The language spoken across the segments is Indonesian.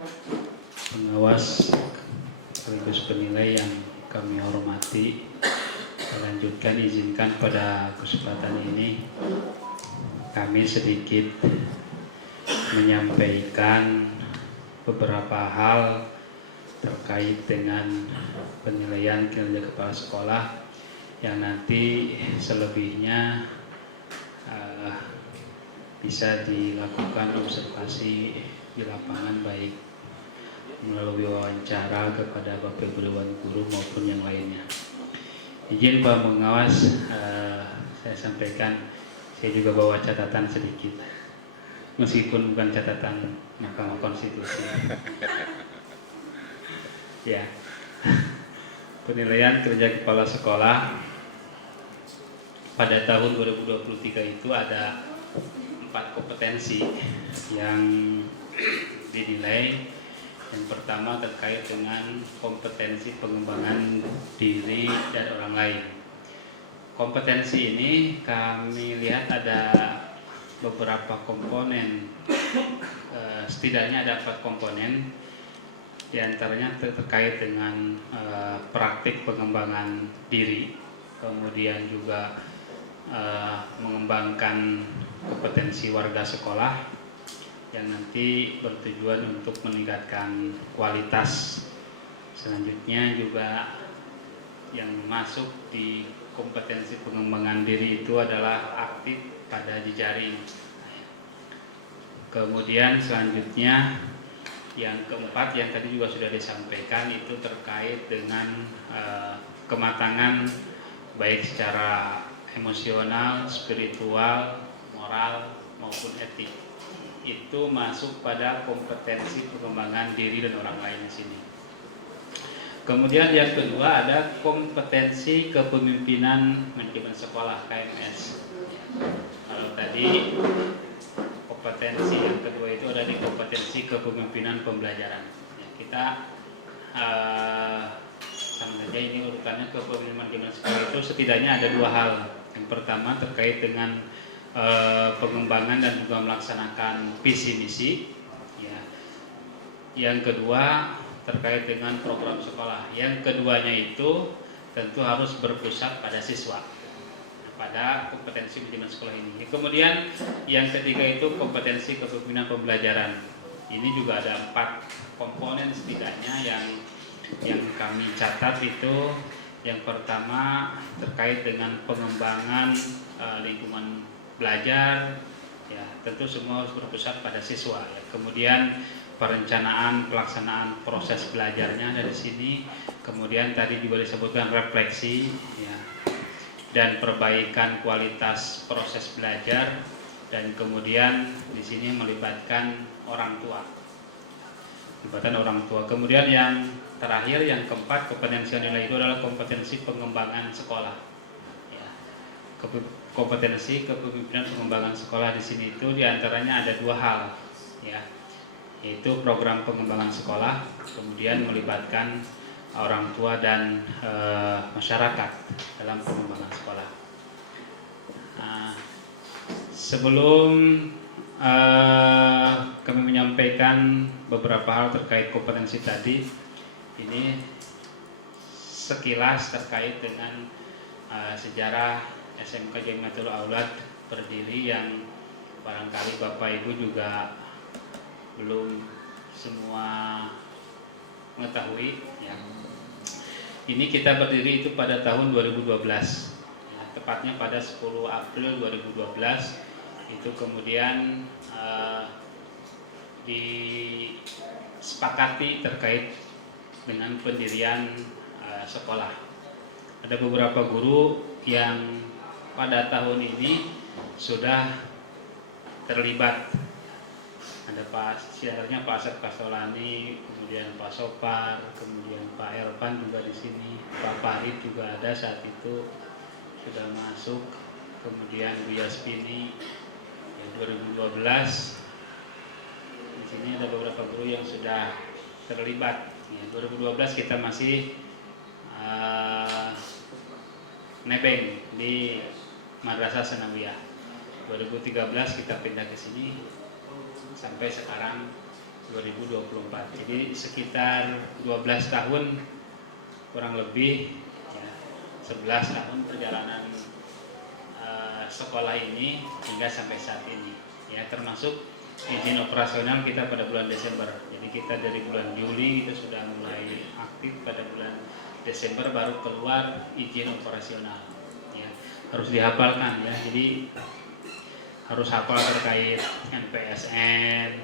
pengawas sekaligus penilai yang kami hormati. Lanjutkan izinkan pada kesempatan ini kami sedikit menyampaikan beberapa hal terkait dengan penilaian kinerja kepala sekolah yang nanti selebihnya bisa dilakukan observasi di lapangan, baik melalui wawancara kepada Bapak Ibu Dewan Guru maupun yang lainnya. Izin Pak Pengawas, saya sampaikan, saya juga bawa catatan sedikit, meskipun bukan catatan Mahkamah Konstitusi. Ya, penilaian kerja kepala sekolah pada tahun 2023 itu ada 4 kompetensi yang dinilai. Yang pertama terkait dengan kompetensi pengembangan diri dan orang lain. Kompetensi ini kami lihat ada beberapa komponen, setidaknya ada 4 komponen. Di antaranya terkait dengan praktik pengembangan diri, kemudian juga mengembangkan kompetensi warga sekolah yang nanti bertujuan untuk meningkatkan kualitas. Selanjutnya juga yang masuk di kompetensi pengembangan diri itu adalah aktif pada jejaring. Kemudian selanjutnya yang keempat yang tadi juga sudah disampaikan itu terkait dengan kematangan baik secara emosional, spiritual, moral maupun etik. Itu masuk pada kompetensi pengembangan diri dan orang lain di sini. Kemudian yang kedua ada kompetensi kepemimpinan manajemen sekolah, KMS. Kalau tadi kompetensi yang kedua itu ada di kompetensi kepemimpinan pembelajaran. Ya, kita sama saja ini urutannya. Kepemimpinan manajemen sekolah itu setidaknya ada 2 hal. Yang pertama terkait dengan pengembangan dan juga melaksanakan visi misi. Ya. Yang kedua terkait dengan program sekolah. Yang keduanya itu tentu harus berpusat pada siswa, pada kompetensi manajemen sekolah ini. Kemudian yang ketiga itu kompetensi kepemimpinan pembelajaran. Ini juga ada 4 komponen setidaknya yang kami catat itu. Yang pertama terkait dengan pengembangan lingkungan belajar, ya tentu semua harus berpusat pada siswa. Ya. Kemudian perencanaan pelaksanaan proses belajarnya dari sini. Kemudian tadi juga disebutkan refleksi, ya, dan perbaikan kualitas proses belajar, dan kemudian di sini melibatkan orang tua. Kemudian yang terakhir, yang keempat, kompetensi yang nilai itu adalah kompetensi pengembangan sekolah. Ya. Kompetensi kepemimpinan pengembangan sekolah di sini itu diantaranya ada 2 hal, ya, yaitu program pengembangan sekolah, kemudian melibatkan orang tua dan masyarakat dalam pengembangan sekolah. Nah, sebelum kami menyampaikan beberapa hal terkait kompetensi tadi, ini sekilas terkait dengan sejarah SMK Jamiatul Aulad berdiri yang barangkali Bapak Ibu juga belum semua mengetahui. Ya. Ini kita berdiri itu pada tahun 2012, ya, tepatnya pada 10 April 2012. Itu kemudian disepakati terkait dengan pendirian sekolah. Ada beberapa guru yang pada tahun ini sudah terlibat. Ada sebenarnya Pak Asep Kastolani, kemudian Pak Sopar, kemudian Pak Ervan juga di sini, Pak Farid juga ada saat itu sudah masuk, kemudian Bu Yaspini ya, 2012. Di sini ada beberapa guru yang sudah terlibat. Ya, 2012 kita masih nebeng di Madrasah Sanawiyah. 2013 kita pindah ke sini sampai sekarang 2024. Jadi sekitar 12 tahun kurang lebih ya, 11 tahun perjalanan sekolah ini hingga sampai saat ini ya, termasuk izin operasional kita pada bulan Desember. Jadi kita dari bulan Juli kita sudah mulai aktif, pada bulan Desember baru keluar izin operasional ya. Harus dihafalkan ya, jadi harus hafal terkait NPSN,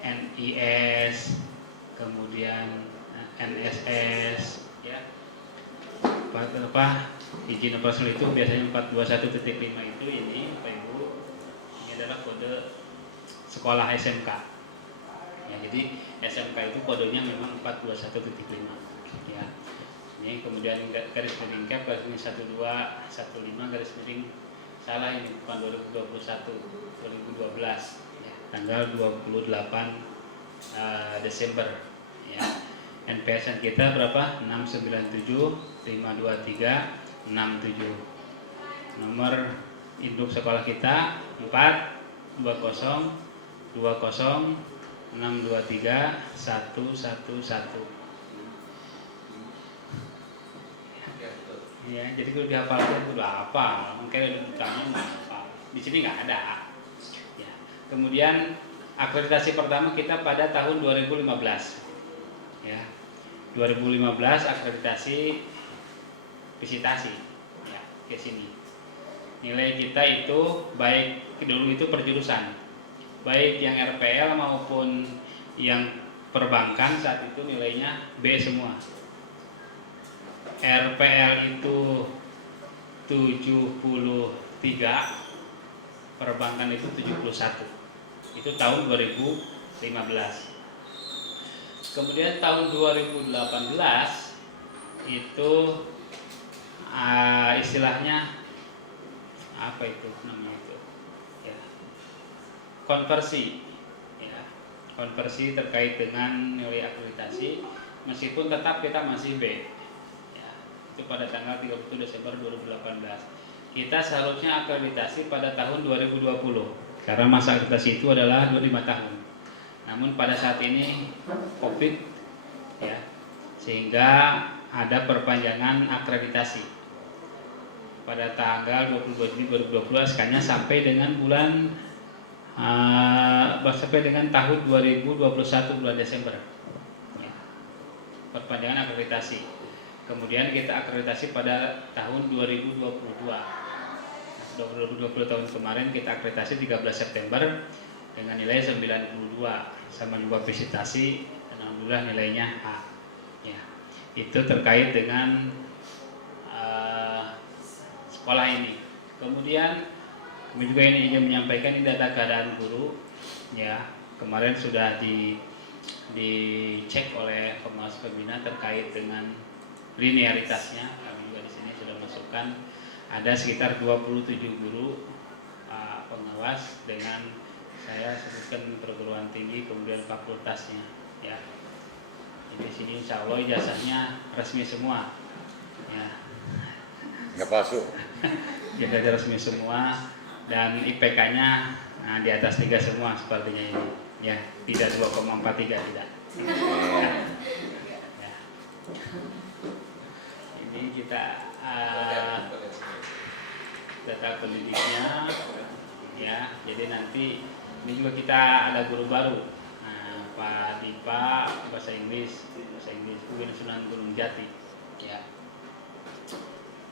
NIS, kemudian NSS ya. Apa izin operasional itu biasanya 421.5 itu ini Bapak Ibu, ini adalah kode sekolah SMK ya. Jadi SMK itu kodenya memang 421.5 ya. Ini kemudian garis miring cap garis miring 1215 garis miring salah, ini bukan 2021, 2012 ya, tanggal 28 Desember ya. NPSN kita berapa? 697.523.67. Nomor induk sekolah kita 42020623111. Ya, jadi kalau dihafalkan itu apa? Mungkin ada ditanya apa? Di sini nggak ada. Ya. Kemudian akreditasi pertama kita pada tahun 2015. Ya. 2015 akreditasi visitasi ya, ke sini. Nilai kita itu baik dulu itu perjurusan, baik yang RPL maupun yang perbankan saat itu nilainya B semua. RPL itu 73, perbankan itu 71. Itu tahun 2015. Kemudian tahun 2018 itu istilahnya apa itu namanya itu ya, konversi ya, konversi terkait dengan nilai akreditasi, meskipun tetap kita masih B ya. Itu pada tanggal 31 Desember 2018. Kita seharusnya akreditasi pada tahun 2020 karena masa akreditasi itu adalah 25 tahun. Namun pada saat ini COVID ya, sehingga ada perpanjangan akreditasi pada tanggal 22 Juni 2020 sekanya sampai dengan bulan sampai dengan tahun 2021 bulan Desember ya, perpanjangan akreditasi. Kemudian kita akreditasi pada tahun 2022 tahun kemarin kita akreditasi 13 September dengan nilai 92 sama juga visitasi, dan alhamdulillah nilainya A ya. Itu terkait dengan sekolah ini. Kemudian kami juga ini ingin menyampaikan ini data keadaan guru ya. Kemarin sudah dicek oleh pengawas pembina terkait dengan linearitasnya. Kami juga di sini sudah masukkan ada sekitar 27 guru pengawas dengan saya sebutkan perguruan tinggi kemudian fakultasnya ya. Jadi sini insya Allah ijazahnya resmi semua ya. Nggak palsu. Ijazah resmi semua dan IPK-nya di atas 3 semua sepertinya ini ya, tidak 2,43 tidak. Ya. Ini kita data pendidiknya ya. Jadi nanti ini juga kita ada guru baru, Pak Dipa bahasa Inggris UIN Sunan Gunung Jati ya.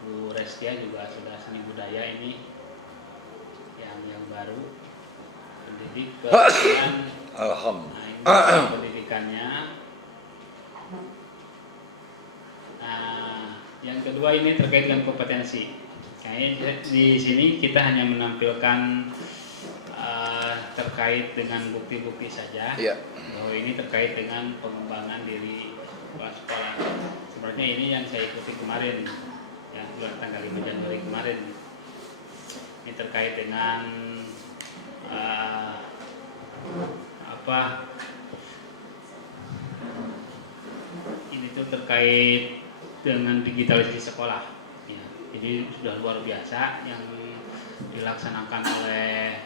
Bu Restia juga sudah seni budaya ini yang baru pendidik kemudian Alhamdulillah. pendidikannya. Yang kedua ini terkait dengan kompetensi. Kayaknya di sini kita hanya menampilkan terkait dengan bukti-bukti saja Iya. bahwa ini terkait dengan pengembangan diri kepala sekolah. Sebenarnya ini yang saya ikuti kemarin ya, bulan tanggal 5 Januari kemarin. Ini terkait dengan ini tuh terkait dengan digitalisasi sekolah ya. Jadi sudah luar biasa yang dilaksanakan oleh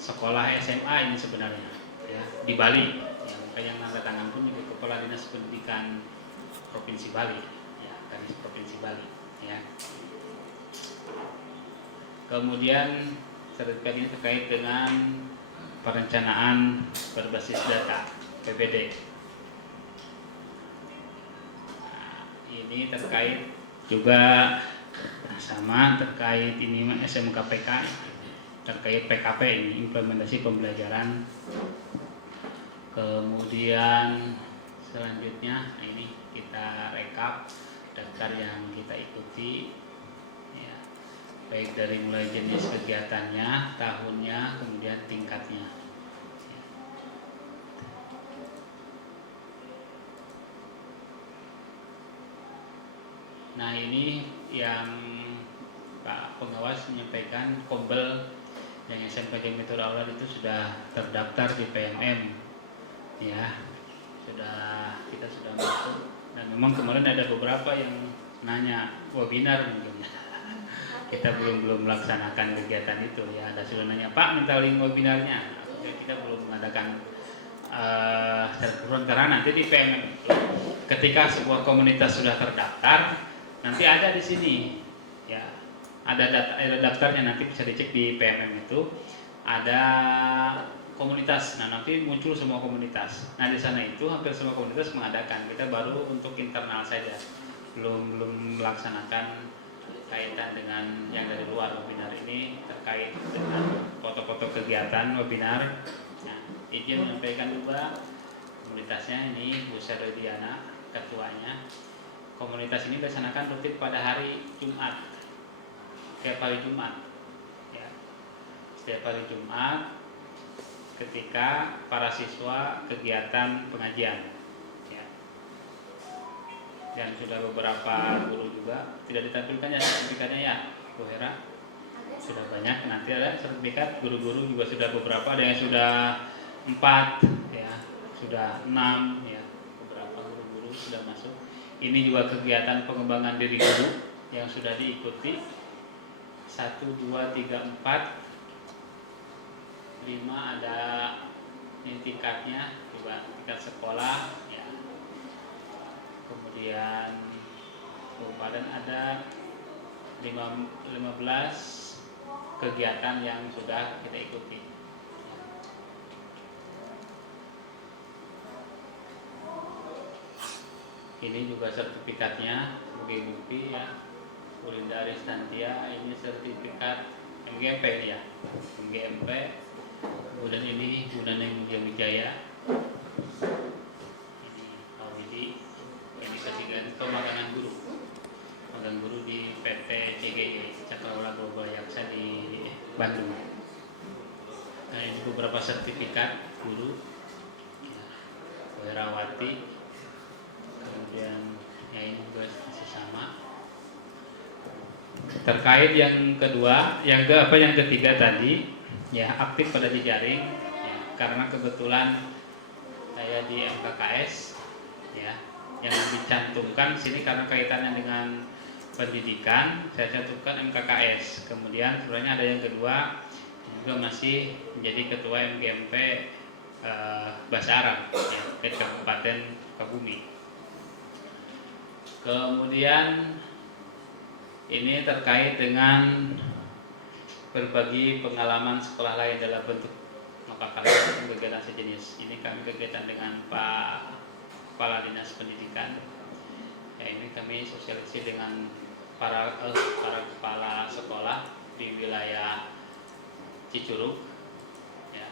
sekolah SMA ini sebenarnya ya, di Bali. Yang nanda tangan pun juga Kepala Dinas Pendidikan Provinsi Bali, ya, Kadis Provinsi Bali, ya. Kemudian sertifikat ini terkait dengan perencanaan berbasis data (PBD). Nah, ini terkait juga sama terkait ini SMKPK, terkait PKP ini implementasi pembelajaran. Kemudian selanjutnya ini kita rekap daftar yang kita ikuti, ya, baik dari mulai jenis kegiatannya, tahunnya, kemudian tingkatnya. Nah, ini yang Pak Pengawas menyampaikan Kombel yang SMK Jamiatul Aulad itu sudah terdaftar di PMM, ya, kita sudah masuk. Dan memang kemarin ada beberapa yang nanya webinar mungkin. Kita belum melaksanakan kegiatan itu, ya. Ada sudah nanya, Pak, minta link webinarnya. Kita belum mengadakan server karena nanti di PMM ketika sebuah komunitas sudah terdaftar, nanti ada di sini, ya, ada daftarnya, nanti bisa dicek di PMM itu ada komunitas. Nah, nanti muncul semua komunitas. Nah, di sana itu hampir semua komunitas mengadakan. Kita baru untuk internal saja, belum melaksanakan kaitan dengan yang dari luar. Webinar ini terkait dengan foto-foto kegiatan webinar. Nah, izin menyampaikan juga komunitasnya ini Bu Serodiana, ketuanya. Komunitas ini dilaksanakan rutin pada hari Jumat, setiap hari Jumat, ya. Setiap hari Jumat ketika para siswa kegiatan pengajian, ya. Dan sudah beberapa guru juga tidak ditampilkan ya sertifikatnya, ya Bu Hera. Sudah banyak, nanti ada sertifikat guru-guru juga sudah beberapa, ada yang sudah 4, ya, sudah 6, ya, beberapa guru-guru sudah masuk. Ini juga kegiatan pengembangan diri guru yang sudah diikuti 1, 2, 3, 4, 5 ada ini tingkatnya juga, tingkat sekolah, ya. Kemudian kabupaten ada 15 kegiatan yang sudah kita ikuti. Ini juga sertifikatnya sebagai bukti, ya. Ulinda Aristantia, ini sertifikat MGMP, ya, MGMP. Kemudian ini Gunaneng Mulia Wijaya, ini Awidi, ini ketiga itu magang guru di PT CGY Cakrawala Global Yaksa di Bandung. Nah, ini beberapa sertifikat guru, ya, Werawati, kemudian ya ini juga masih sama. Terkait yang kedua, yang ketiga tadi, ya, aktif pada jejaring, ya, karena kebetulan saya di MKKS, ya, yang dicantumkan sini karena kaitannya dengan pendidikan, saya cantumkan MKKS. Kemudian sebenarnya ada yang kedua juga masih menjadi ketua MGMP Bahasa Arab, ya, di Kabupaten Sukabumi. Kemudian ini terkait dengan berbagi pengalaman sekolah lain dalam bentuk kegiatan sejenis. Ini kami kegiatan dengan Pak Kepala Dinas Pendidikan. Ya, ini kami sosialisasi dengan para kepala sekolah di wilayah Cicurug, ya.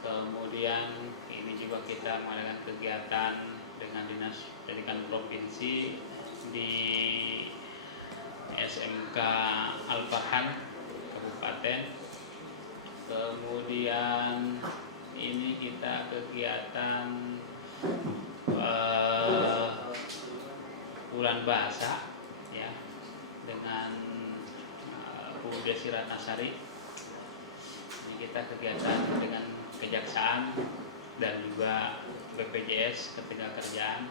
Kemudian ini juga kita mengadakan kegiatan dengan Dinas Pendidikan Provinsi di SMK Al-Farhan Kabupaten. Kemudian ini kita kegiatan bulan bahasa, ya, dengan Bu Desi Ratnasari. Ini kita kegiatan dengan Kejaksaan dan juga BPJS Ketenagakerjaan.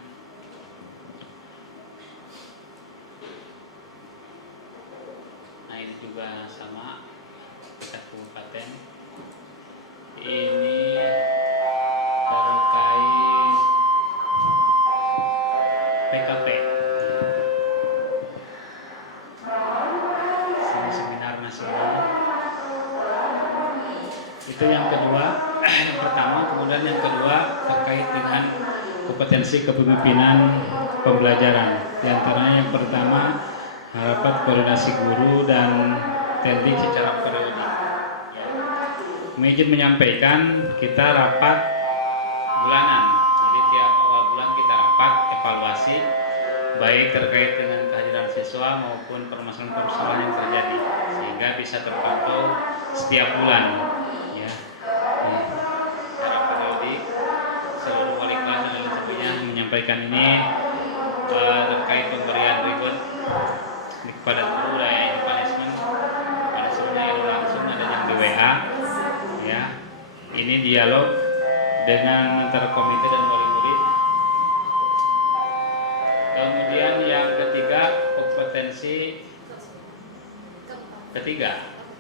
Nah, ini juga sama kita kabupaten. Ini Kemudian yang kedua terkait dengan kompetensi kepemimpinan pembelajaran. Di antaranya yang pertama rapat koordinasi guru dan teknik secara periodik. Ya. Izin menyampaikan kita rapat bulanan. Jadi tiap awal bulan kita rapat evaluasi baik terkait dengan kehadiran siswa maupun permasalahan-permasalahan yang terjadi sehingga bisa terpantau setiap bulan. Ya. Secara periodik seluruh wali kelas dan lain sebagainya menyampaikan ini terkait pemberian reward kepada guru dan punishment yang langsung ada yang di WA. Ya, ini dialog dengan antar komite dan wali murid. Kemudian yang ketiga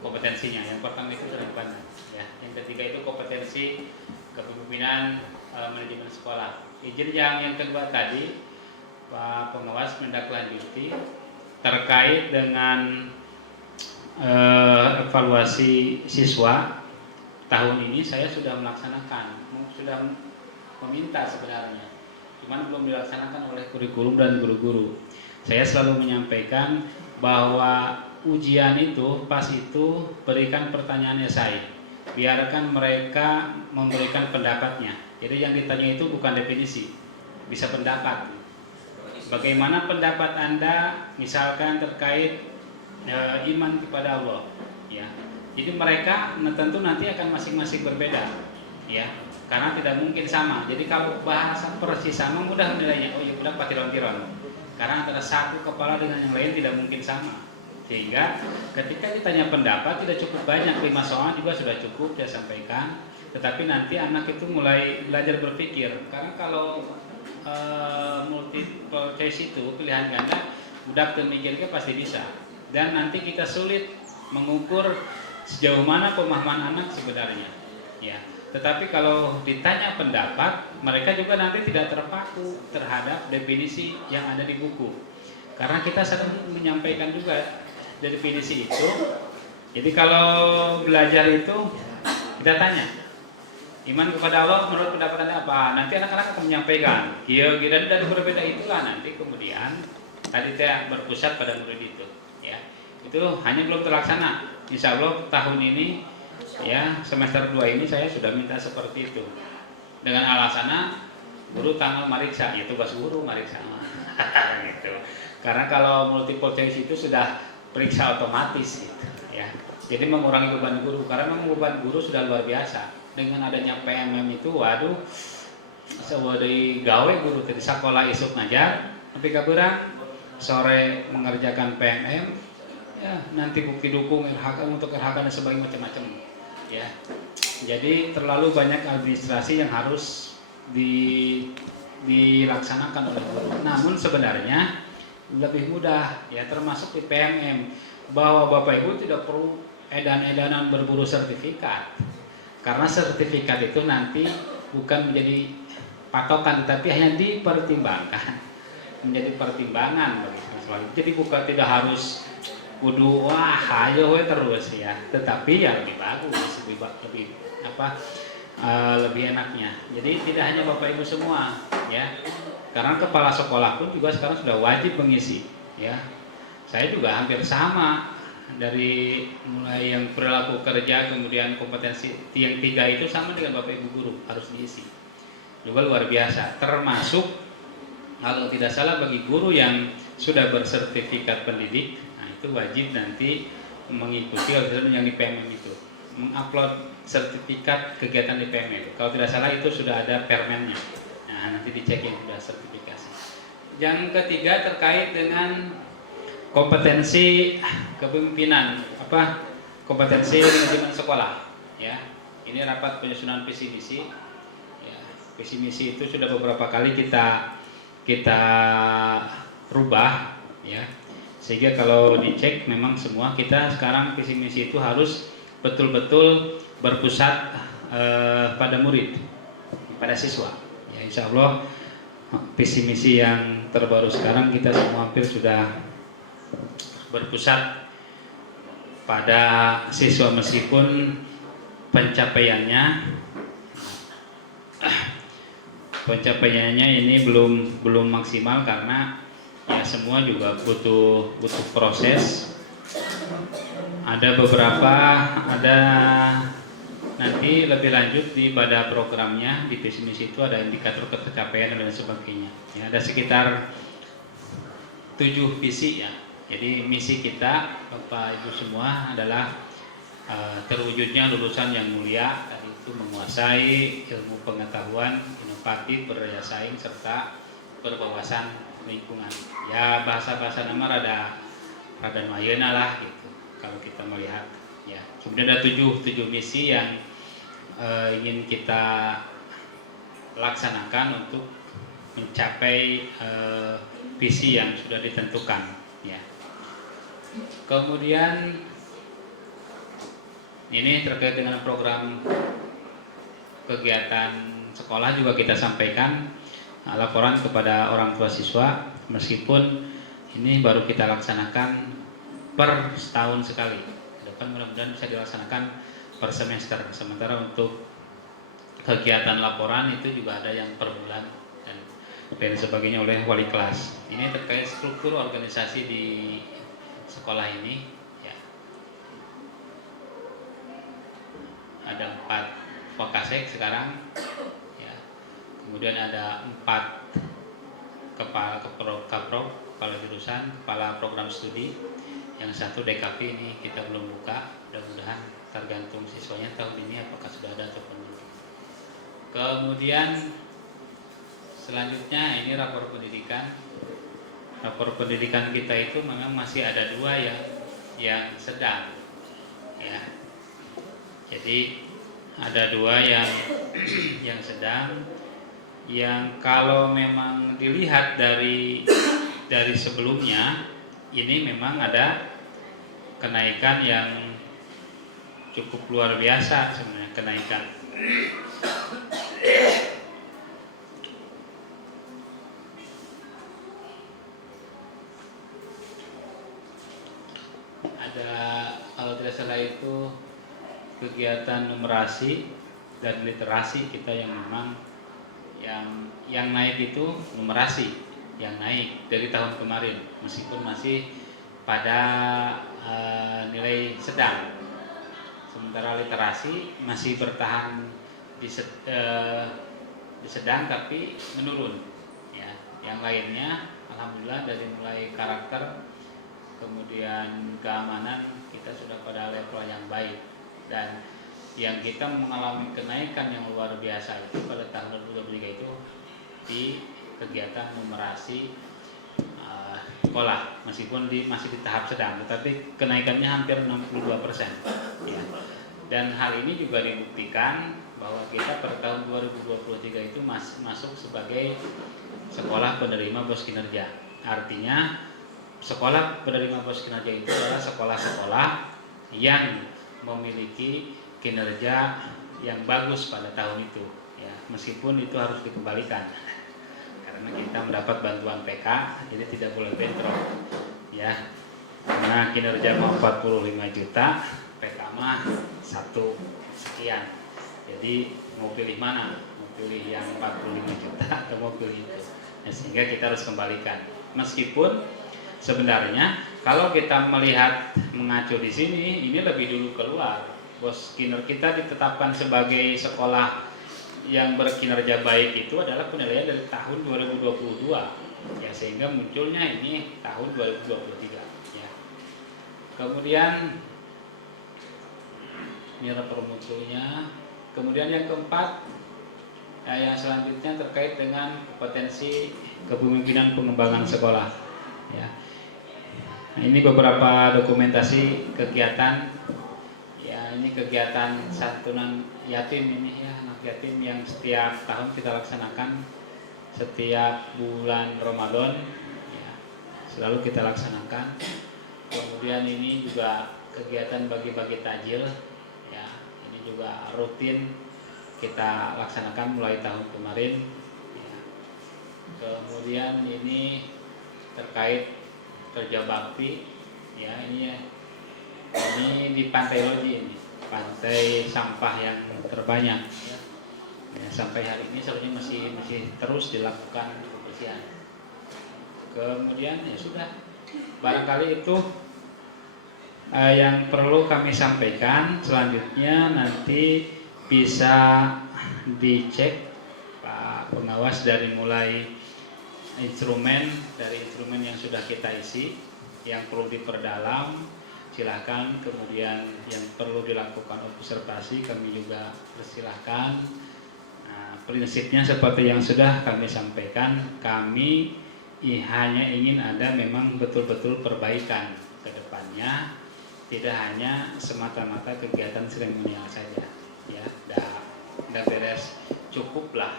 kompetensinya. Yang pertama itu sudah dipandang. Ya, yang ketiga itu kompetensi kepemimpinan manajemen sekolah. Izin yang kedua tadi Pak Pengawas menindaklanjuti terkait dengan evaluasi siswa tahun ini. Saya sudah melaksanakan, sudah meminta sebenarnya, cuman belum dilaksanakan oleh kurikulum dan guru-guru. Saya selalu menyampaikan bahwa ujian itu pas itu berikan pertanyaan esai, biarkan mereka memberikan pendapatnya. Jadi yang ditanya itu bukan definisi, bisa pendapat. Bagaimana pendapat Anda misalkan terkait iman kepada Allah, ya. Jadi mereka tentu nanti akan masing-masing berbeda, ya. Karena tidak mungkin sama. Jadi kalau bahasa persis sama mudah menilainya. Oh ya udah patiron-tiron. Karena antara satu kepala dengan yang lain tidak mungkin sama. Sehingga ketika ditanya pendapat tidak cukup banyak, 5 soal juga sudah cukup saya sampaikan. Tetapi nanti anak itu mulai belajar berpikir. Karena kalau multiple choice itu pilihan ganda, budak mikirnya pasti bisa. Dan nanti kita sulit mengukur sejauh mana pemahaman anak sebenarnya, ya. Tetapi kalau ditanya pendapat, mereka juga nanti tidak terpaku terhadap definisi yang ada di buku. Karena kita sering menyampaikan juga definisi itu. Jadi kalau belajar itu kita tanya, iman kepada Allah menurut pendapat Anda apa? Nanti anak-anak akan menyampaikan, iya, dari berbeda itulah nanti kemudian tadi saya berpusat pada murid itu, ya. Itu hanya belum terlaksana. Insya Allah tahun ini, ya, semester 2 ini saya sudah minta seperti itu. Dengan alasannya guru tanggal mariksa, ya tugas guru mariksa. Gitu. Karena kalau multiple choice itu sudah periksa otomatis gitu, ya. Jadi mengurangi beban guru, karena memang beban guru sudah luar biasa. Dengan adanya PMM itu, waduh, sewadai gawe guru tadi sekolah isuk ngajar, tapi kabarang sore mengerjakan PMM, ya nanti bukti dukung LHK untuk LHK dan sebagainya macam-macam, ya. Jadi terlalu banyak administrasi yang harus dilaksanakan oleh guru. Namun sebenarnya lebih mudah, ya, termasuk di PMM, bahwa Bapak Ibu tidak perlu edan-edanan berburu sertifikat. Karena sertifikat itu nanti bukan menjadi patokan, tapi hanya dipertimbangkan, menjadi pertimbangan bagi siswa. Jadi bukan tidak harus kudu wah ayo terus, ya, tetapi ya lebih bagus, lebih enaknya. Jadi tidak hanya Bapak Ibu semua, ya, karena kepala sekolah pun juga sekarang sudah wajib mengisi, ya. Saya juga hampir sama, dari mulai yang perilaku kerja, kemudian kompetensi yang 3 itu sama dengan Bapak Ibu guru harus diisi. Juga luar biasa, termasuk kalau tidak salah bagi guru yang sudah bersertifikat pendidik, nah itu wajib nanti mengikuti yang di PMM itu, mengupload sertifikat kegiatan di PMM. Kalau tidak salah itu sudah ada permennya. Nah, nanti dicekin sudah sertifikasi. Yang ketiga terkait dengan kompetensi kepemimpinan, kompetensi manajemen sekolah, ya. Ini rapat penyusunan visi misi, ya. Visi misi itu sudah beberapa kali kita rubah, ya, sehingga kalau dicek memang semua kita sekarang visi misi itu harus betul-betul berpusat pada murid, pada siswa, ya. Insya Allah visi misi yang terbaru sekarang kita semua hampir sudah berpusat pada siswa, meskipun pencapaiannya pencapaiannya ini belum maksimal karena ya semua juga butuh proses. Ada beberapa, ada nanti lebih lanjut di pada programnya di visi misi itu ada indikator pencapaian dan sebagainya. Ya, ada sekitar 7 visi ya. Jadi misi kita Bapak Ibu semua adalah terwujudnya lulusan yang mulia, tadi itu menguasai ilmu pengetahuan inovatif, berdaya saing serta berwawasan lingkungan. Ya bahasa nama rada mayena lah gitu kalau kita melihat ya. Kemudian ada 7 misi yang ingin kita laksanakan untuk mencapai visi yang sudah ditentukan ya. Kemudian ini terkait dengan program kegiatan sekolah juga kita sampaikan laporan kepada orang tua siswa, meskipun ini baru kita laksanakan per setahun sekali. Ke depan mudah-mudahan bisa dilaksanakan per semester. Sementara untuk kegiatan laporan itu juga ada yang per bulan dan sebagainya oleh wali kelas. Ini terkait struktur organisasi di sekolah ini ya. Ada 4 Wakasek sekarang ya. Kemudian ada 4 kepala kaprok, kepala jurusan, kepala program studi. Yang 1 DKP ini kita belum buka, mudah-mudahan tergantung siswanya tahun ini apakah sudah ada atau belum. Kemudian selanjutnya ini rapor pendidikan. Rapor pendidikan kita itu memang masih ada 2 yang sedang ya. Jadi ada 2 yang sedang, yang kalau memang dilihat dari sebelumnya ini memang ada kenaikan yang cukup luar biasa sebenarnya kenaikan. Ada kalau tidak salah itu kegiatan numerasi dan literasi kita yang memang yang naik itu numerasi yang naik dari tahun kemarin, meskipun masih pada nilai sedang. Sementara literasi masih bertahan di sedang tapi menurun ya. Yang lainnya alhamdulillah dari mulai karakter kemudian keamanan kita sudah pada level yang baik, dan yang kita mengalami kenaikan yang luar biasa itu pada tahun 2023 itu di kegiatan numerasi sekolah, meskipun masih di tahap sedang, tetapi kenaikannya hampir 62% ya. Dan hal ini juga dibuktikan bahwa kita per tahun 2023 itu masuk sebagai sekolah penerima bos kinerja. Artinya sekolah penerima bos kinerja itu adalah sekolah-sekolah yang memiliki kinerja yang bagus pada tahun itu ya, meskipun itu harus dikembalikan karena kita mendapat bantuan PK, jadi tidak boleh bentrok ya, karena kinerja mau 45 juta, PK mah 1 sekian, jadi mau pilih mana, mau pilih yang 45 juta atau mau pilih itu ya, sehingga kita harus kembalikan. Meskipun sebenarnya kalau kita melihat mengacu di sini, ini lebih dulu keluar. Bos kinerja kita ditetapkan sebagai sekolah yang berkinerja baik itu adalah penilaian dari tahun 2022 ya, sehingga munculnya ini tahun 2023 ya. Kemudian ini rapor mutunya. Kemudian yang keempat yang selanjutnya terkait dengan kompetensi kepemimpinan pengembangan sekolah ya. Nah, ini beberapa dokumentasi kegiatan ya, ini kegiatan santunan yatim ini ya, anak yatim yang setiap tahun kita laksanakan setiap bulan Ramadan ya, selalu kita laksanakan. Kemudian ini juga kegiatan bagi-bagi takjil ya, ini juga rutin kita laksanakan mulai tahun kemarin ya. Kemudian ini terkait kerja bakti ya, ini di Pantai Loji, ini pantai sampah yang terbanyak ya, sampai hari ini sebenarnya masih terus dilakukan pembersihan. Kemudian ya sudah, barangkali itu yang perlu kami sampaikan. Selanjutnya nanti bisa dicek Pak Pengawas dari mulai instrumen yang sudah kita isi, yang perlu diperdalam silahkan, kemudian yang perlu dilakukan observasi kami juga persilahkan. Nah, prinsipnya seperti yang sudah kami sampaikan, kami hanya ingin ada memang betul-betul perbaikan ke depannya, tidak hanya semata-mata kegiatan seremonial saja ya. Dah beres, cukuplah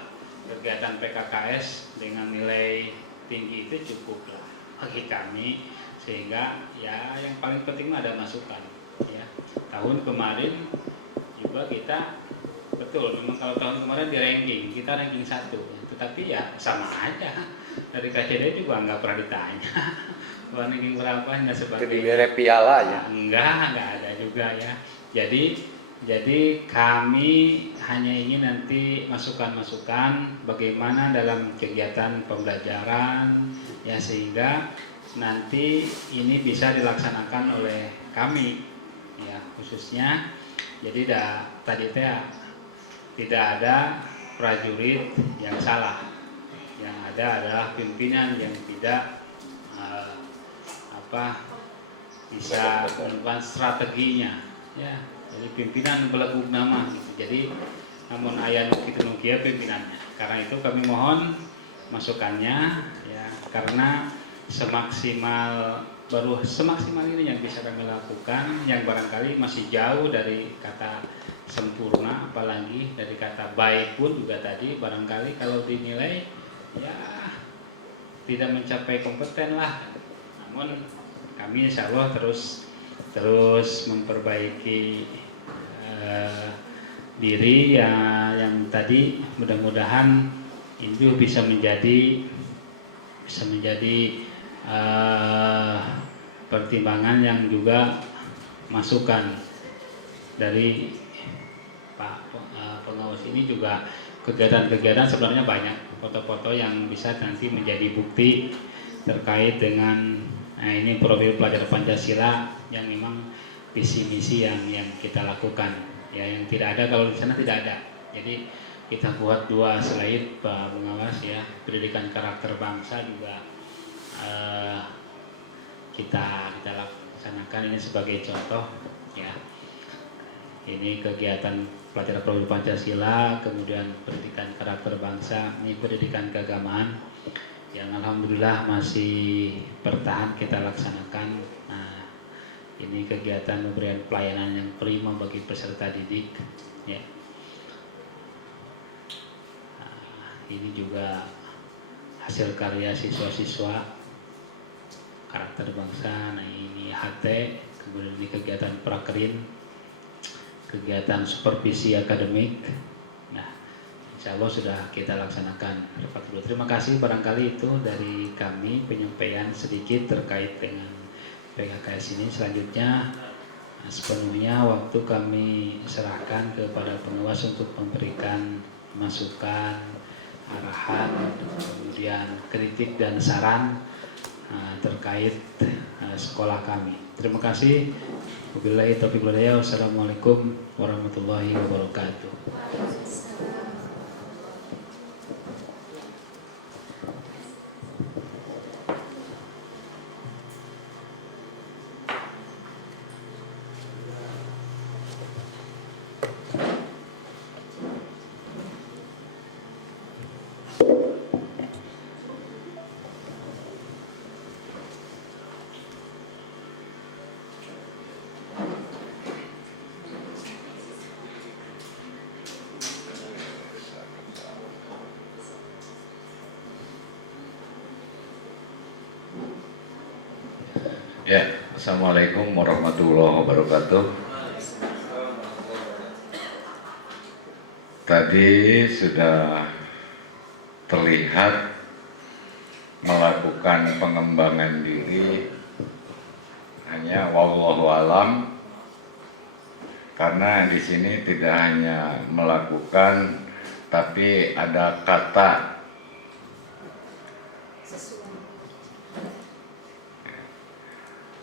kegiatan PKKS dengan nilai tinggi itu cukuplah bagi kami, sehingga ya yang paling penting ada masukan ya. Tahun kemarin juga kita betul, memang kalau tahun kemarin di ranking kita ranking 1 ya, tetapi ya sama aja dari KCD juga nggak pernah ditanya ranking berapa dan sebagainya. Kedilere piala ya. Nggak ada juga ya. Jadi kami hanya ingin nanti masukan-masukan bagaimana dalam kegiatan pembelajaran ya, sehingga nanti ini bisa dilaksanakan oleh kami ya, khususnya. Jadi tadi tidak ada prajurit yang salah, yang ada adalah pimpinan yang tidak bisa melakukan strateginya ya. Jadi pimpinan belaguk nama gitu. Jadi namun ayah itu nukia pimpinannya. Karena itu kami mohon masukannya ya, karena semaksimal ini yang bisa kami lakukan, yang barangkali masih jauh dari kata sempurna, apalagi dari kata baik pun juga tadi barangkali kalau dinilai ya tidak mencapai kompeten lah. Namun kami insya Allah terus memperbaiki diri ya, yang tadi mudah-mudahan itu bisa menjadi pertimbangan yang juga masukan dari Pak Pengawas. Ini juga kegiatan-kegiatan sebenarnya banyak foto-foto yang bisa nanti menjadi bukti terkait dengan ini profil pelajar Pancasila yang memang visi misi yang kita lakukan ya, yang tidak ada kalau di sana tidak ada. Jadi kita buat 2 slide Pak Pengawas ya, pendidikan karakter bangsa juga kita laksanakan ini sebagai contoh ya. Ini kegiatan pelajaran profil Pancasila, kemudian pendidikan karakter bangsa, ini pendidikan keagamaan yang alhamdulillah masih bertahan kita laksanakan. Nah, ini kegiatan pemberian pelayanan yang prima bagi peserta didik ya. Nah, ini juga hasil karya siswa-siswa karakter bangsa. Nah, ini HT, kemudian ini kegiatan prakerin, kegiatan supervisi akademik. Nah, insya Allah sudah kita laksanakan. Terima kasih, barangkali itu dari kami penyampaian sedikit terkait dengan PKKS ini. Selanjutnya sepenuhnya waktu kami serahkan kepada pengawas untuk memberikan masukan, arahan, kemudian kritik dan saran terkait sekolah kami. Terima kasih. Wabillahi taufiq wal hidayah. Wassalamualaikum warahmatullahi wabarakatuh. Ya, assalamualaikum warahmatullahi wabarakatuh. Tadi sudah terlihat melakukan pengembangan diri, hanya wallahu alam, karena di sini tidak hanya melakukan tapi ada kata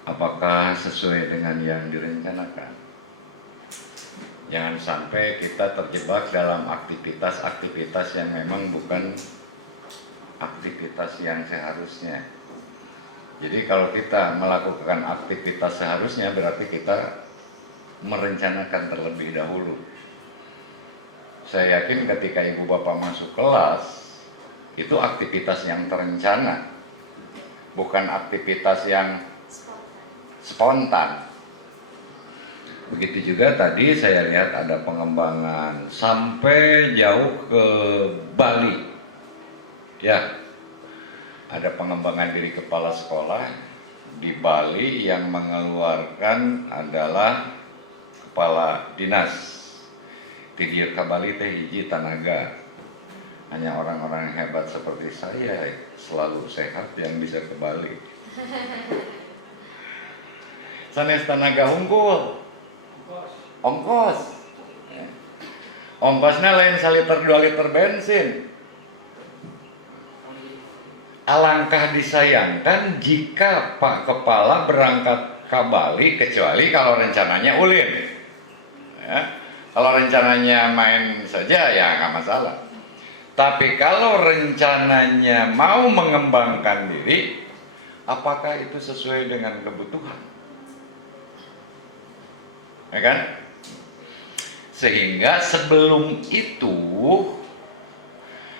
apakah sesuai dengan yang direncanakan. Jangan sampai kita terjebak dalam aktivitas-aktivitas yang memang bukan aktivitas yang seharusnya. Jadi kalau kita melakukan aktivitas seharusnya berarti kita merencanakan terlebih dahulu. Saya yakin ketika ibu bapak masuk kelas, itu aktivitas yang terencana, bukan aktivitas yang spontan. Begitu juga tadi saya lihat ada pengembangan sampai jauh ke Bali. Ya, ada pengembangan diri kepala sekolah di Bali yang mengeluarkan adalah kepala dinas. Tidir ke Bali teh hiji tanaga. Hanya orang-orang hebat seperti saya selalu sehat yang bisa ke Bali. Sanes tanaga unggul. Ongkosnya lain 1 liter 2 liter bensin. Alangkah disayangkan jika Pak Kepala berangkat ke Bali kecuali kalau rencananya ulin. Ya, kalau rencananya main saja ya nggak masalah. Tapi kalau rencananya mau mengembangkan diri, apakah itu sesuai dengan kebutuhan? Ya kan? Sehingga sebelum itu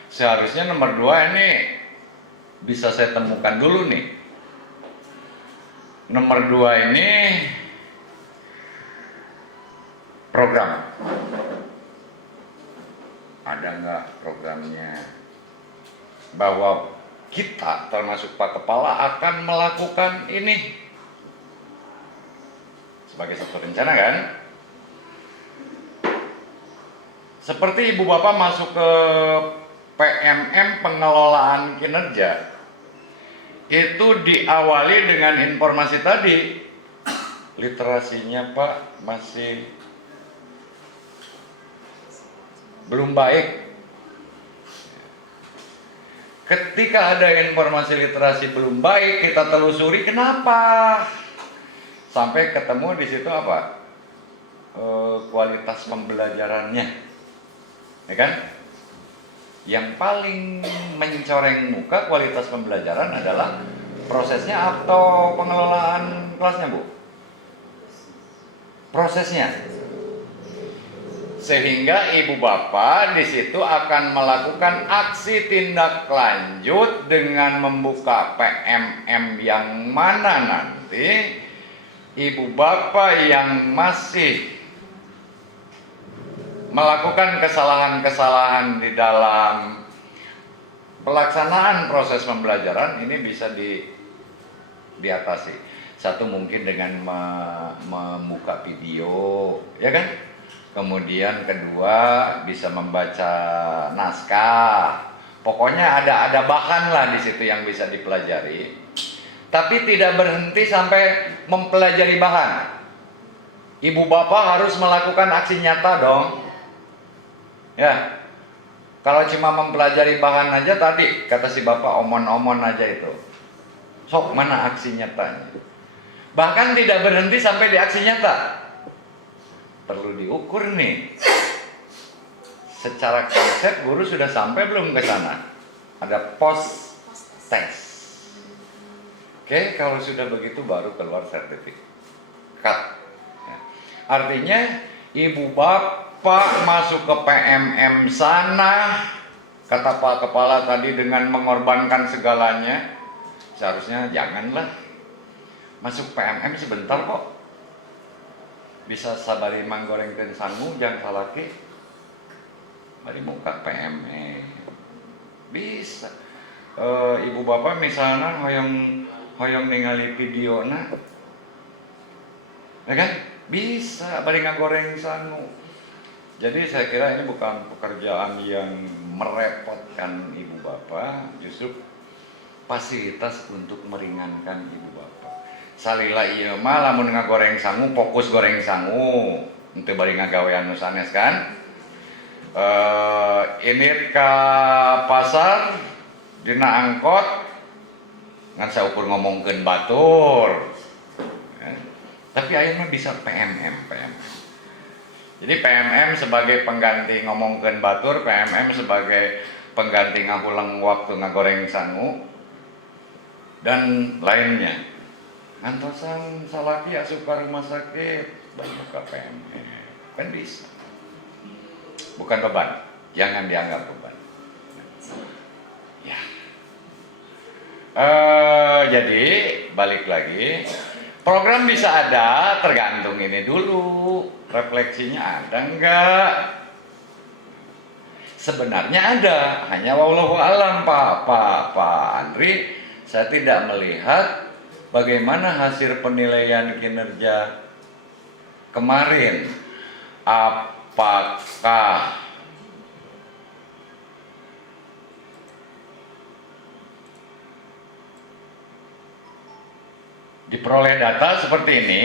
seharusnya nomor 2 ini bisa saya temukan dulu nih. Nomor 2 ini program. Ada nggak programnya? Bahwa kita termasuk Pak Kepala akan melakukan ini sebagai satu rencana kan? Seperti ibu bapak masuk ke PMM pengelolaan kinerja, itu diawali dengan informasi tadi, literasinya Pak masih belum baik. Ketika ada informasi literasi belum baik, kita telusuri kenapa, sampai ketemu di situ apa? Kualitas pembelajarannya. Ya kan? Yang paling mencoreng muka kualitas pembelajaran adalah prosesnya atau pengelolaan kelasnya, Bu? Prosesnya. Sehingga ibu bapak di situ akan melakukan aksi tindak lanjut dengan membuka PMM yang mana nanti ibu bapak yang masih melakukan kesalahan-kesalahan di dalam pelaksanaan proses pembelajaran ini bisa diatasi. Satu mungkin dengan membuka video, ya kan? Kemudian kedua bisa membaca naskah. Pokoknya ada bahan lah di situ yang bisa dipelajari. Tapi tidak berhenti sampai mempelajari bahan. Ibu bapak harus melakukan aksi nyata dong. Ya, kalau cuma mempelajari bahan aja tadi kata si bapak omon-omon aja itu. Sok mana aksi nyatanya? Bahkan tidak berhenti sampai di aksi nyata. Perlu diukur nih. Secara konsep guru sudah sampai belum ke sana? Ada post test. Oke, kalau sudah begitu baru keluar sertifikat. Ya. Artinya ibu bapak masuk ke PMM sana, kata Pak Kepala tadi dengan mengorbankan segalanya, seharusnya janganlah. Masuk PMM sebentar kok. Bisa sabari manggorengkeun sangu jangan salaki. Mari buka PMM. Bisa. Ibu bapak misalnya hoyong ningali videona. Ya kan? Bisa bari ngagoreng sangu. Jadi saya kira ini bukan pekerjaan yang merepotkan ibu bapak, justru fasilitas untuk meringankan ibu bapak. Salila ieu mah lamun ngagoreng sangu, fokus goreng sangu, henteu bari ngagawean nu sanes kan. ini ke pasar dina angkot ngan saya ukur ngomongkeun batur. Tapi ayeuna bisa PMM. Jadi PMM sebagai pengganti ngomongkeun batur, PMM sebagai pengganti ngahulang waktu ngagoreng sangu dan lainnya. Ngantosan salaki asup ka rumah sakit, banyak ke PMM. Kan bisa. Bukan beban, jangan dianggap beban. Ya. Jadi balik lagi, program bisa ada tergantung ini dulu, refleksinya ada enggak? Sebenarnya ada, hanya wallahu alam Pak Andri, saya tidak melihat bagaimana hasil penilaian kinerja kemarin. Apakah diperoleh data seperti ini?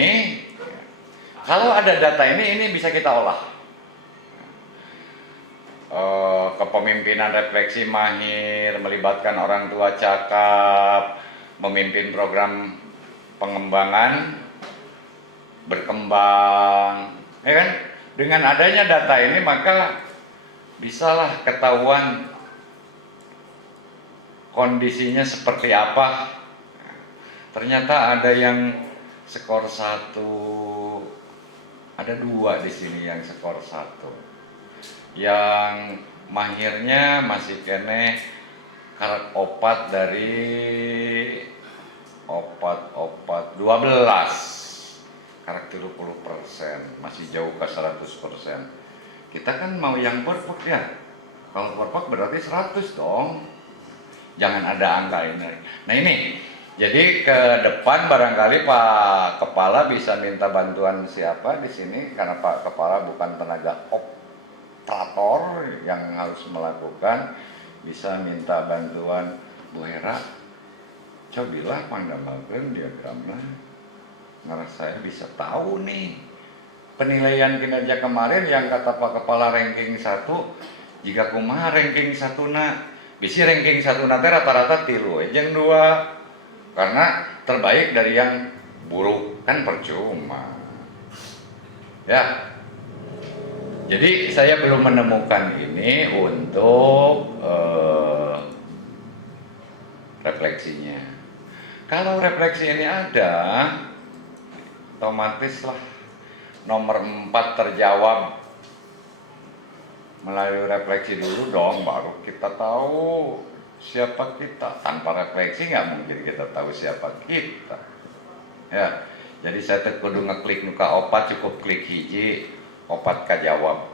Kalau ada data ini bisa kita olah. Kepemimpinan refleksi mahir, melibatkan orang tua cakap, memimpin program pengembangan, berkembang, ya kan? Dengan adanya data ini maka bisalah ketahuan kondisinya seperti apa. Ternyata ada yang skor 1, ada 2 di sini yang skor 1. Yang mahirnya masih kene karak opat dari opat 12 karak 30%, masih jauh ke 100%. Kita kan mau yang perfect ya. Kalau perfect berarti 100 dong. Jangan ada angka ini. Nah ini, jadi ke depan barangkali Pak Kepala bisa minta bantuan siapa di sini, karena Pak Kepala bukan tenaga operator yang harus melakukan, bisa minta bantuan Bu Hera. Cobilah panggambakeun diagramnya, karena saya bisa tahu nih penilaian kinerja kemarin yang kata Pak Kepala ranking 1, jika kumaha ranking 1 bisi ranking 1 teh rata-rata 3 jeung 2, karena terbaik dari yang buruk kan percuma ya. Jadi saya belum menemukan ini untuk refleksinya. Kalau refleksi ini ada, otomatis lah nomor 4 terjawab melalui refleksi dulu dong, baru kita tahu siapa kita. Tanpa refleksi nggak mungkin kita tahu siapa kita. Ya, jadi saya kudu ngeklik nuka opat, cukup klik hiji, opat kajawab,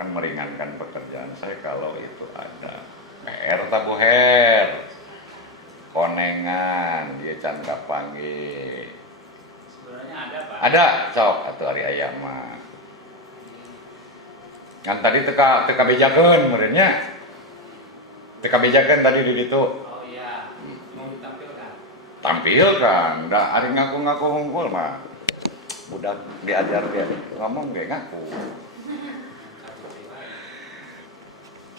kan meringankan pekerjaan saya kalau itu ada. PR tabu her, konengan dia can kapanggih. Sebenarnya ada Pak. Ada, sok atuh ari aya mah. Kan tadi teka bejakeun meureunnya. Teka bejakeun tadi di ditu. Oh iya, mau ditampilkan. Tampilkan, udah ari ngaku-ngaku hungkul mah. Budak diajar dia ngomong ge ngaku.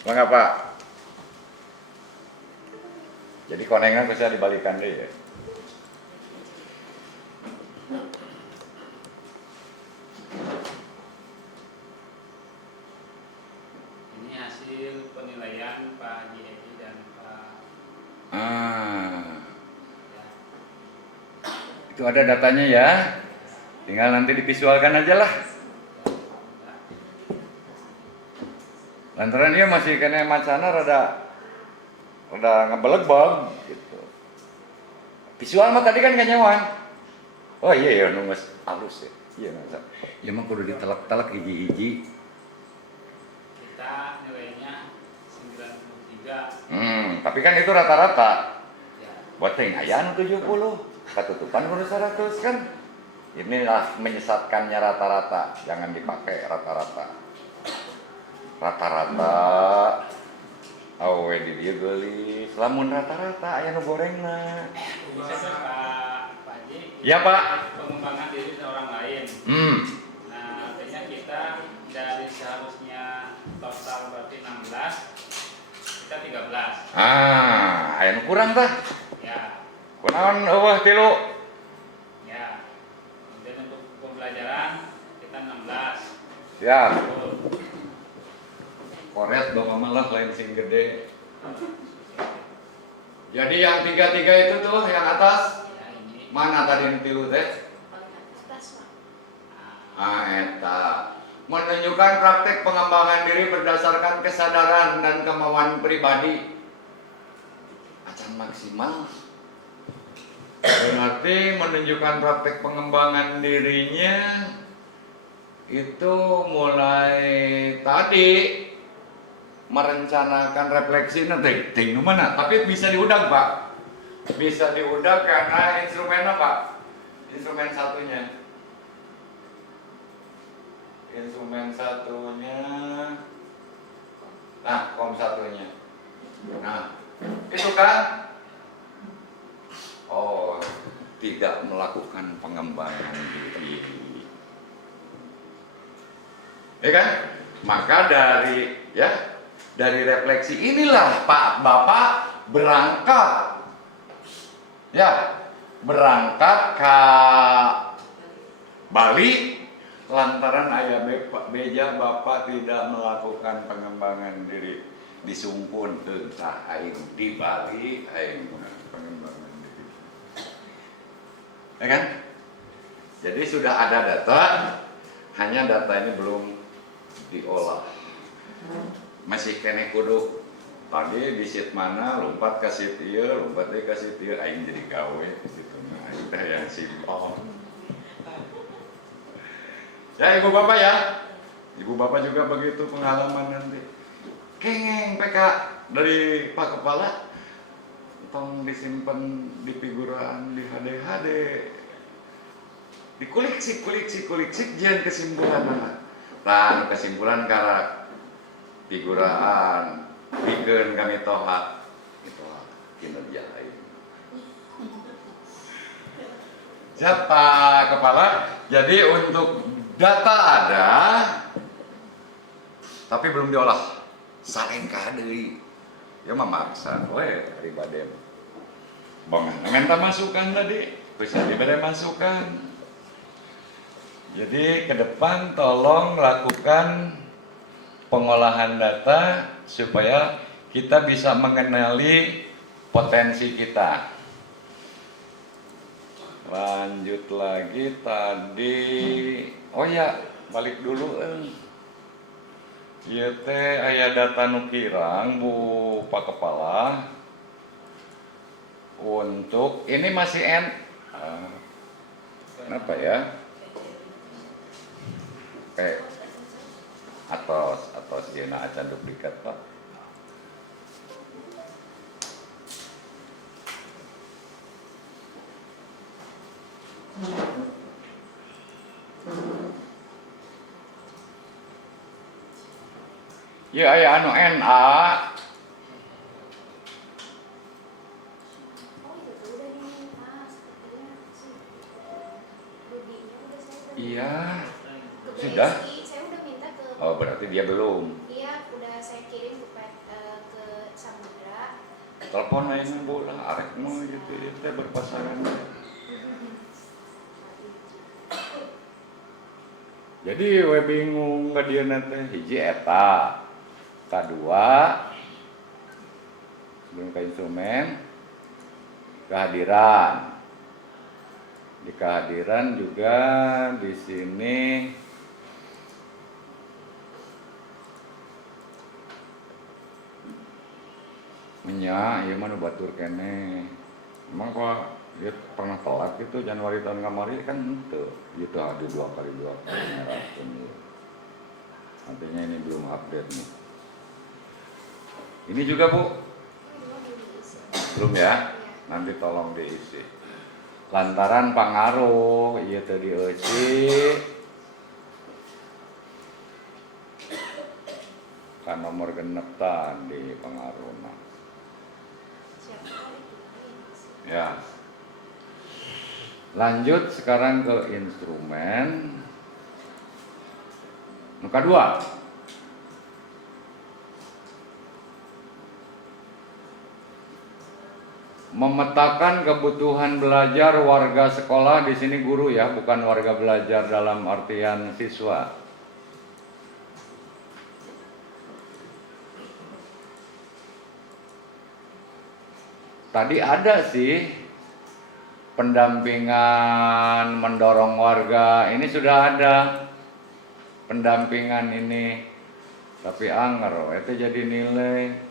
Mengapa? Jadi konengan bisa dibalikan deh ya. Ini hasil penilaian Pak Haji Edi dan Pak. Ya. Itu ada datanya ya. Tinggal nanti divisualkan aja lah. Lantaran dia masih kena macana rada ngebelebog gitu. Visual mah tadi kan kanyawan. Oh iya ya nunggu halus ya. Iya masa. Ya mah kudu ditelak-telak hiji-hiji. Kita nilainya 93. Tapi kan itu rata-rata. Ya. Buat ting aya anu 70. Katutupan kudu 100 kan. Inilah menyesatkannya rata-rata. Jangan dipakai rata-rata. Rata-rata awe di dia gelis. Lamun rata-rata aya nu gorengna. Bisa Pak Haji. Ya Pak. Pengembangan diri orang lain. Nah, artinya kita dari seharusnya total Aya nu kurang tah. Ya, Kunaon eueuh tilu? ya. Kemudian untuk pembelajaran kita 16. Ya, Betul. koret bawa malah lain sing gede. Jadi yang tiga-tiga itu tuh yang atas Ya, ini. mana tadi yang tilu teh? paling atas Pak. Eta menunjukkan praktek pengembangan diri berdasarkan kesadaran dan kemauan pribadi. Acan maksimal. Berarti menunjukkan praktek pengembangan dirinya itu mulai tadi merencanakan refleksi nanti ting mana, tapi bisa diudag Pak, bisa diudag karena instrumen apa? Instrumen satunya, nah kom satunya, nah itu kan, oh tidak melakukan pengembangan diri, ya kan? Maka dari refleksi inilah Pak Bapak berangkat ke Bali lantaran ayah beja Bapak tidak melakukan pengembangan diri, disungkun tah aing di Bali aing pengembangan diri, ya kan? Jadi sudah ada data, hanya data ini belum diolah, masih kene kudu tadi di sheet mana lompat ke sheet ieu, lompat ke sheet ieu, aing jadi gawe gitu. Nah, itu yang simpel. Ya ibu bapak ya, ibu bapak juga begitu pengalaman nanti. Kengeng PK dari Pak Kepala, tong disimpan di figuran di HD, dikulik-sik jangan kesimpulan mana. Nah, kesimpulan karena figuraan bikin kami tohat itu kinerja lain. Siapa kepala? Jadi untuk data ada, tapi belum diolah. Salin kadeuy. Ya memaksa, dari badem. Bang, minta masukan tadi, bisa diberi masukan. Jadi ke depan tolong lakukan pengolahan data supaya kita bisa mengenali potensi kita. Lanjut lagi tadi, oh ya balik dulu. Ieu teh aya data nu kirang Bu Pak Kepala. Untuk ini masih kenapa ya? Atau dina acan duplikat Pak. Ya aya anu NA. Oh itu tuh udah diminta sepertinya sih. Rubinya udah saya udah Iya. ke Sudah? BSI, saya udah minta ke. Oh berarti dia belum. Iya, udah saya kirim ke Samudra. Telepon aja Bu lah, arek mau gitu teh berpasangan. Jadi we bingung ka dieu teh hiji eta. Kedua belum ke instrumen kehadiran. Di kehadiran juga di sini nya ieu mah nu batur kene. Emang kok dia pernah telat gitu Januari tahun kemarin kan henteu. Gitu ada 2 kali nyerahkeun. Artinya ini belum update nih. Ini juga Bu? Belum ya? Nanti tolong diisi. Lantaran pengaruh ieu teh dieusi kan nomor genep tadi pengaruhna. Ya. Lanjut sekarang ke instrumen. Nu kedua. memetakan kebutuhan belajar warga sekolah, di sini guru ya, bukan warga belajar dalam artian siswa. Tadi ada sih pendampingan mendorong warga, ini sudah ada pendampingan ini, tapi anger itu jadi nilai.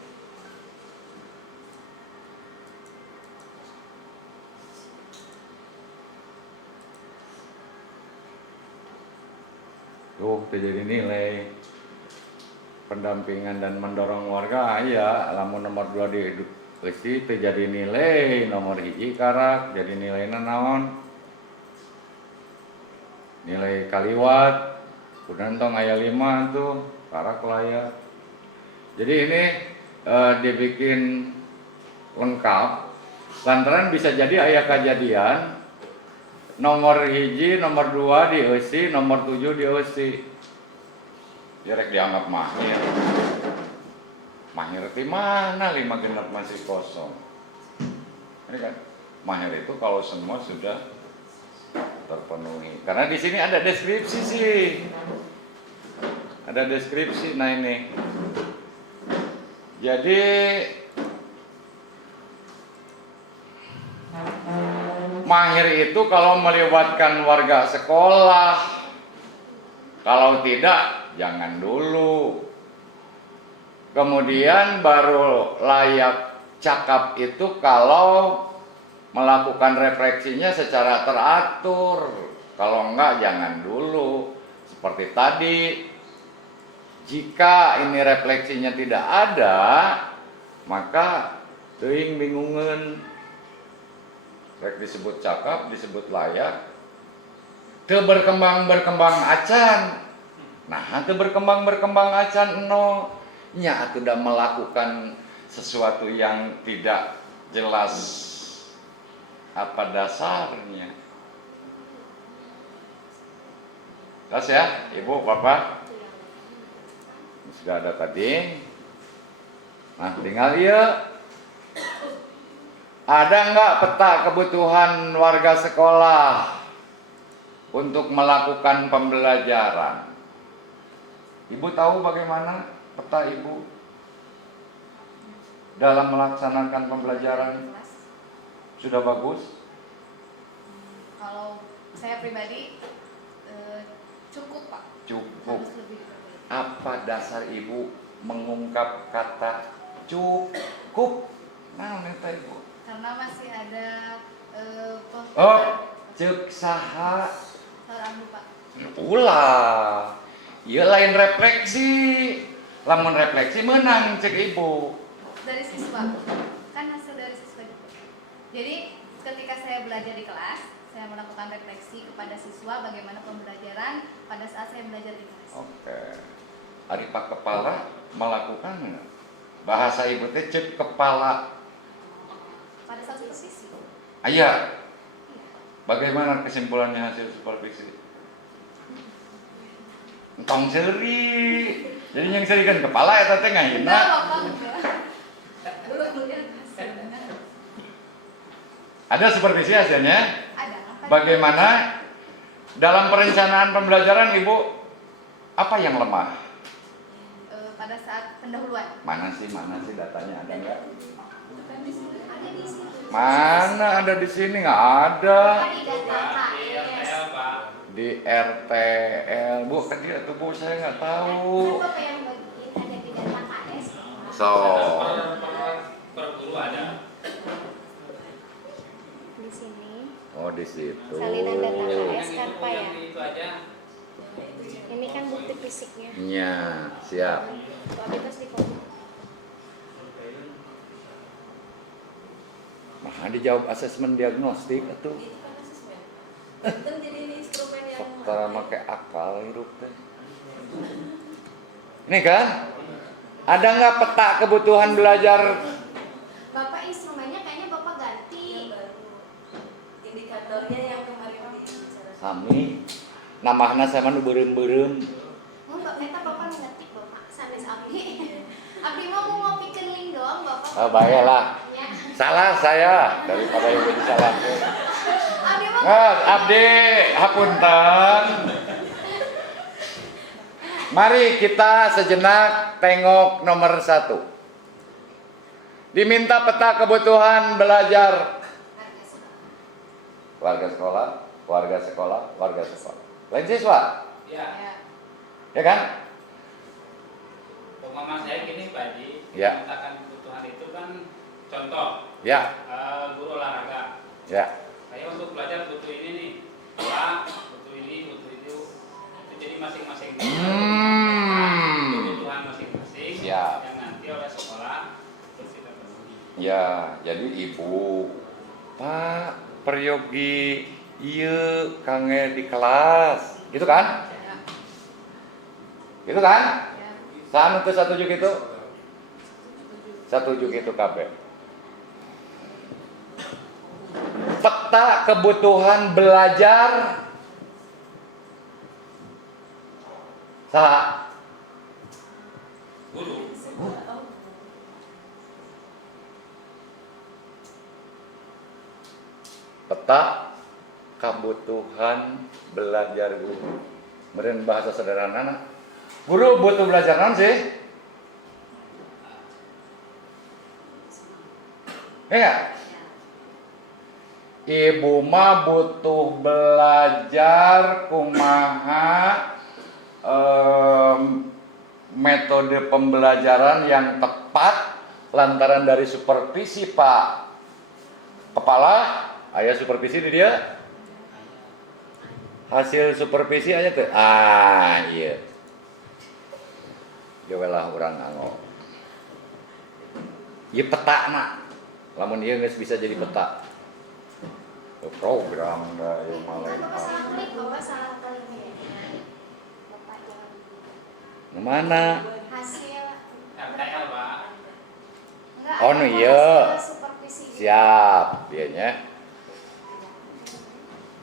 Tuh, itu jadi nilai pendampingan dan mendorong warga. Ya, lamun nomor 2 di itu jadi nilai, nomor 1 karak jadi nilai naon? Nilai kaliwat. Kemudian tong aya 5 tuh karak layak. Jadi ini dibikin lengkap. Lantaran bisa jadi aya kejadian nomor 1, nomor 2 dieusi, nomor 7 dieusi. Direk dianggap mahir. Mahir di mana 5 genap masih kosong. Ini kan mahir itu kalau semua sudah terpenuhi. Karena di sini ada deskripsi sih. Ada deskripsi. Nah ini. Jadi mahir itu kalau melibatkan warga sekolah, kalau tidak jangan dulu. Kemudian baru layak cakap itu kalau melakukan refleksinya secara teratur. Kalau enggak jangan dulu. Seperti tadi, jika ini refleksinya tidak ada, maka teuing bingungan. Rek disebut cakap, disebut layak, teu berkembang acan. Nah, teu berkembang acan no. Nya atuh da melakukan sesuatu yang tidak jelas apa dasarnya. Jelas ya, Ibu, Bapak? Sudah ada tadi. Nah, tinggal ya. Ada nggak peta kebutuhan warga sekolah untuk melakukan pembelajaran? Ibu tahu bagaimana peta Ibu dalam melaksanakan pembelajaran? Sudah bagus? Kalau saya pribadi cukup, Pak. Cukup. Harus lebih berbeda. Apa dasar Ibu mengungkap kata cukup? Nah, minta Ibu. Karena masih ada Oh, cek saha? saran Pak. Ulah. Ieu lain refleksi. Lamun refleksi menang cek Ibu. Dari siswa, kan hasil dari siswa juga. Jadi ketika saya belajar di kelas, saya melakukan refleksi kepada siswa bagaimana pembelajaran pada saat saya belajar di kelas. Oke. Ari Pak Kepala melakukan nggak? Bahasa Ibu teh cek kepala. Pada saat supervisi. Aya. Bagaimana kesimpulannya hasil supervisi? Entong seuri. Jadi yang seri kan kepala eta teh ngahina. Enggak, Bapak. Belum melihat hasilnya. Ada supervisi hasilnya? Ada. Bagaimana dalam perencanaan pembelajaran Ibu apa yang lemah? Pada saat pendahuluan. Mana sih datanya ada nggak? Ada di sini. Mana ada di sini nggak ada. Di data KS. Di RTL, Bu, kan dia tuh Bu, saya nggak tahu. Kan Bapak yang bagiin ada di data KS. So, Per guru ada. Di sini oh di situ. salinan data KS kan Pak ya. Itu aja. Ini kan bukti fisiknya. Iya, siap. Tapi terus di foto. Nah, dijawab asesmen diagnostik itu. Itu jadi instrumen yang Secara pakai akal hidup teh. Ini kan? Ada nggak peta kebutuhan belajar? Bapak instrumennya kayaknya Bapak ganti. yang baru. Indikatornya yang kemarin dibicarakan. Sami. Namahna sama nu beureum-beureum. Bapak Bapak ngetik Bapak sanes abdi. Abdi mah mau ngopikeun link doang Bapak. Ah, bae lah. Ya. Salah saya daripada yang jadi salah. Abdi mah Abdi hapunten. Mari kita sejenak tengok nomor 1. Diminta peta kebutuhan belajar warga sekolah, warga sekolah, warga sekolah. Lain siswa, Ya, ya. ya kan? pemahaman saya gini Pak Haji, Ya. menyatakan kebutuhan itu kan contoh Ya, guru olahraga. ya. Saya untuk belajar butuh ini nih, bola, butuh ini, butuh itu. Jadi masing-masing kebutuhan masing-masing Ya. yang nanti oleh sekolah terus kita penuhi. Ya, jadi ibu, Pak Peryogi, iya kangen di kelas, gitu kan? Ya. Gitu kan? Ya. Sanu tuh setuju gitu? Setuju gitu kabeh. Peta kebutuhan belajar saha? Guru. Peta kebutuhan belajar guru. Meureun bahasa sederhana. Guru butuh belajar naon sih? Ya. Ibu mah butuh belajar kumaha metode pembelajaran yang tepat lantaran dari supervisi Pak Kepala, aya supervisi di dia. Hasil supervisi aja tuh. Iya. Jawalah orang anggo. Ieu peta na. Lamun ieu geus bisa jadi peta. Program da ieu mah lain Bapak salah hal. klik, Bapak salah klik ya. Bapak jangan Nu mana? hasil RTL Pak. enggak Oh, ada nu iya. hasil supervisi. Siap, dianya.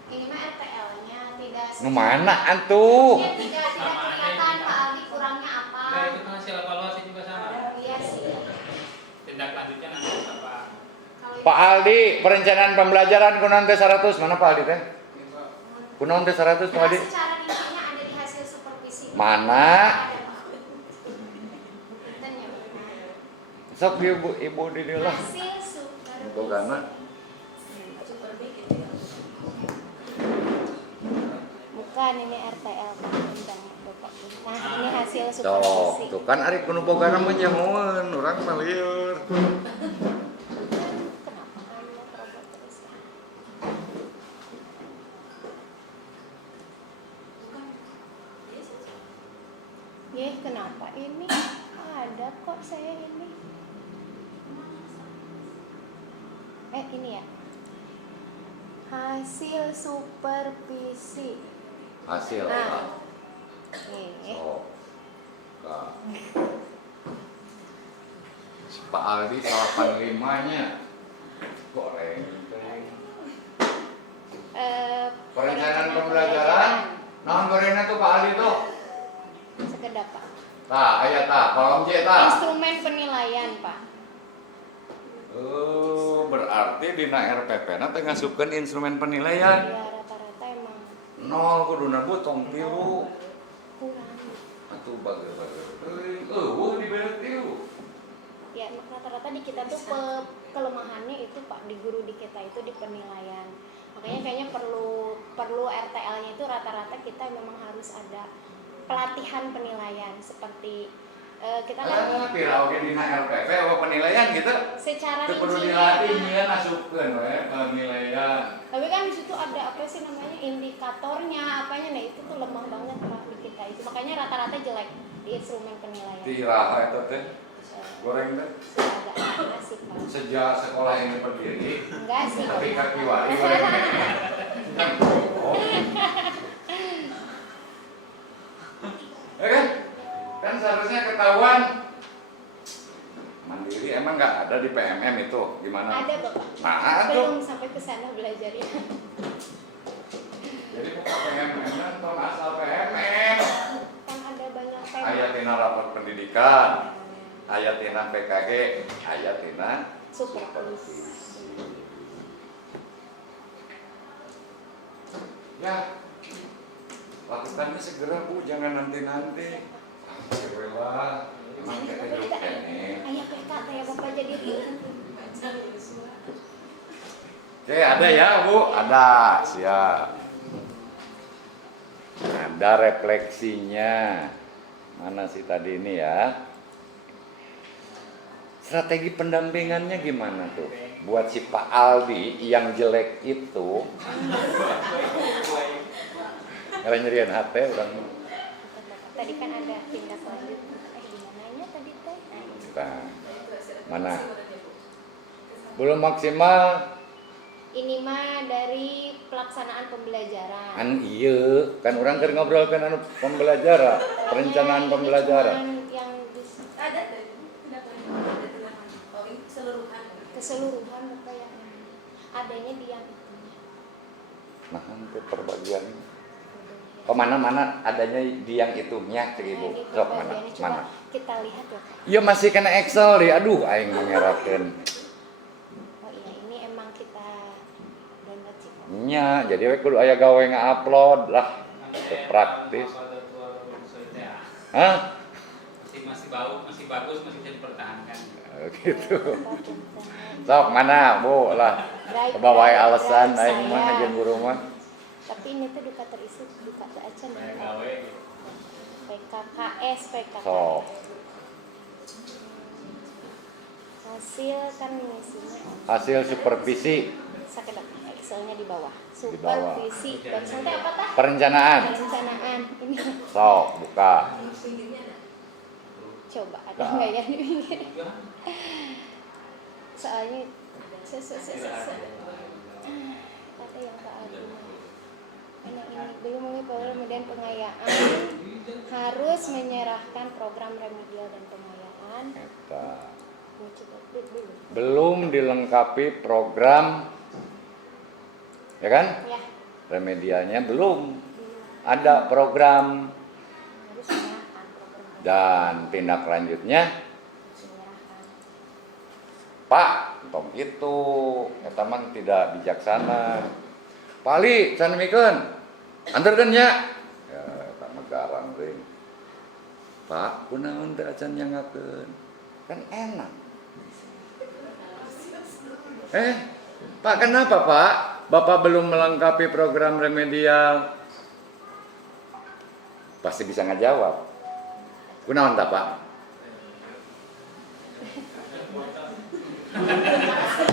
Ini mah RTL-nya tidak Nu mana antuh? Ya, tidak kelihatan Pak Aldi kurangnya apa. Nah, itu kan hasil evaluasi juga sama. Iya sih. Tindak lanjutnya nanti apa? Kalau Pak Aldi, perencanaan pembelajaran kunaon teh 100 mana Pak Aldi teh? Kunaon teh 100 Pak Aldi? secara rincinya ada di hasil supervisi. Mana? Ada, Pak. Punten ya, Pak. Sok ibu di dieu lah. Hasil supervisi. Itu karena Super dikit ya. Bukan, ini RTL Pak. Undang Bapak. Nah, ini hasil Cok, supervisi. tuh kan ari kuno bogana mah nyahoeun, urang mah lieur. Kenapa kamu robot terus? Ya, kenapa ini? Ada kok saya ini. Ini ya. Hasil supervisi. Hasil Nah. Pak. Ini. Sok. Kak. Si Pak Aldi 85-nya. Goreng. Perencanaan pembelajaran. Naon gorengna tuh Pak Aldi tuh? Sekedap Pak. Tah, aya tah, kolom C tah. Instrumen penilaian Pak. Berarti dina RPP na teh ngasupkeun instrumen penilaian. Ya rata-rata emang 0 kuduna butong tilu. kurang. Atuh bager-bager. Eueuh dibere tilu. Ya rata-rata di kita tuh kelemahannya itu Pak, di guru di kita itu di penilaian. Makanya kayaknya perlu RTL-nya itu rata-rata kita memang harus ada pelatihan penilaian seperti kita kan Pira oge dina RPP apa penilaian gitu. secara Teu kudu rincinya dilatih Pak. nya ngasupkeun we penilaian. Tapi kan di situ ada apa sih namanya indikatornya apanya, nah itu tuh lemah banget Pak di kita itu. Makanya rata-rata jelek di instrumen penilaian. Tiraha eta teh. Goreng teh. Agak ada sih Pak. Sejak sekolah ini berdiri, Enggak sih. tapi Pak. kaki wari goreng. Oh. Ya kan? Kan seharusnya ketahuan. Mandiri emang nggak ada di PMM itu, gimana? Ada Bapak. Nah, tuh. Belum sampai ke sana belajarnya. Jadi bukan PMM kan tong asal PMM. Kan ada banyak tema. Aya tina rapat pendidikan. aya tina PKG, aya tina supervisi. Ya, lakukannya segera Bu, jangan nanti-nanti. Lah, emang kita hidup ini. Ayah PK ya Bapak jadi Oke, ada ya Bu? Ada, siap. Ada refleksinya. Mana sih tadi ini ya? Strategi pendampingannya gimana tuh? Buat si Pak Aldi yang jelek itu. Kalau nyerian hati orang. tadi kan ada tindak lanjut. Di mananya tadi teh? Nah, mana? Belum maksimal. Ini mah dari pelaksanaan pembelajaran. Iya, kan orang kan ngobrol kan anu pembelajaran, perencanaan Ini pembelajaran. cuman yang Ada tidak ada tulangan. Oh, ini keseluruhan. keseluruhan apa yang ini? Adanya di yang itunya. Nah, hampir perbagian. Oh, mana adanya di yang itunya, cek Ibu. Ini Sok mana? pembagiannya. Coba Mana? kita lihat ya Pak. Iya masih kena Excel deh. Aduh, aing mengerakeun. Oh iya, ini emang kita download sih Pak. Nya, jadi we kudu aya gawe nga-upload lah. Itu praktis. Hah? Masih bau, masih bagus, masih bisa dipertahankan. Oh, gitu. Sok mana, Bu lah. Coba wae alasan aing mah ngajen guru mah. Tapi ini tuh duka terisi, duka teu acan Kayak ya. gawe. PKKS, PKKS. Sok. Hasil kan misinya Hasil supervisi sakedap Excelnya di bawah. Di bawah. Supervisi. Barusan teh apa tah? perencanaan. Perencanaan. Ini Sok, buka. coba ada nggak ya di pinggir? Soalnya kata yang Pak Aldi ini belum kemudian pengayaan harus menyerahkan program remedial dan pengayaan. Eta. Mau coba dulu. Belum dilengkapi program, ya kan? Ya, Remedialnya belum. Ada program harus menyerahkan program dan tindak lanjutnya. harus menyerahkan. Pak, tong itu, eta mah tidak bijaksana. Pak Ali, can mikeun. Anterkeun nya. Ya, eta mah garang teuing. Pak, kunaon teh acan nyangakeun? Kan enak. Pak, kenapa Pak? Bapak belum melengkapi program remedial. Pasti bisa ngajawab. Kunaon tah Pak?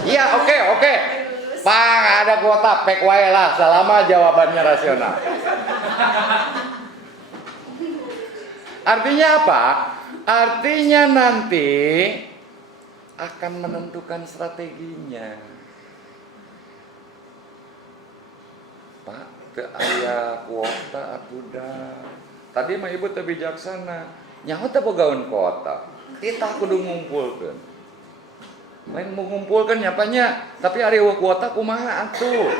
Iya, oke. Pak, nggak ada kuota, pek wae lah selama jawabannya rasional. Artinya apa? Artinya nanti akan menentukan strateginya. Pak, ke aya kuota atuh dah. Tadi mah ibu teu bijaksana. Nyaho teh bogaun kuota. Kita kudu ngumpulkeun. Main mau ngumpulkeun nyapanya, tapi ari kuota kumaha atuh.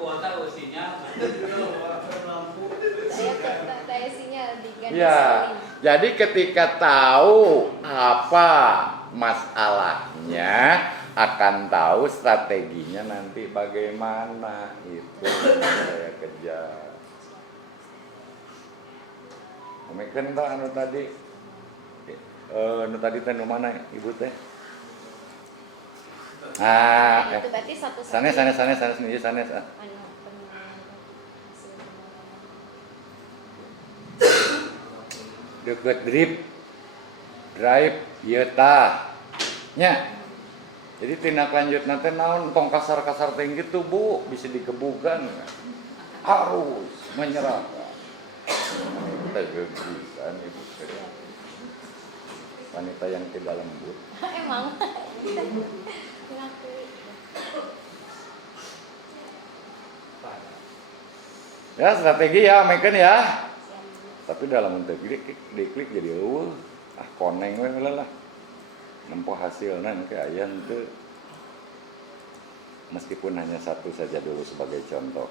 Kuota usinya Saya sinyal di garis Ya, kuning. jadi ketika tahu apa masalahnya, akan tahu strateginya nanti bagaimana. Itu yang saya kejar. Mungkin tak anu tadi, teh nu mana ibu teh? Nah, itu berarti satu-satu. Sanes nih, sanes. Anu, penilaian hasil penilaian. Deket drive ieu tah nya. Jadi tindak lanjut nanti naon tong kasar-kasar teh gitu Bu, bisa dikebukan. Harus menyerahkan. Tegegisan ibu. Wanita yang tidak lembut. Emang ngakui. Ya strategi ya, meken ya. Tapi dalam untuk diklik jadi koneng we lah. Nempo hasilnya kayak aya henteu. Meskipun hanya satu saja dulu sebagai contoh.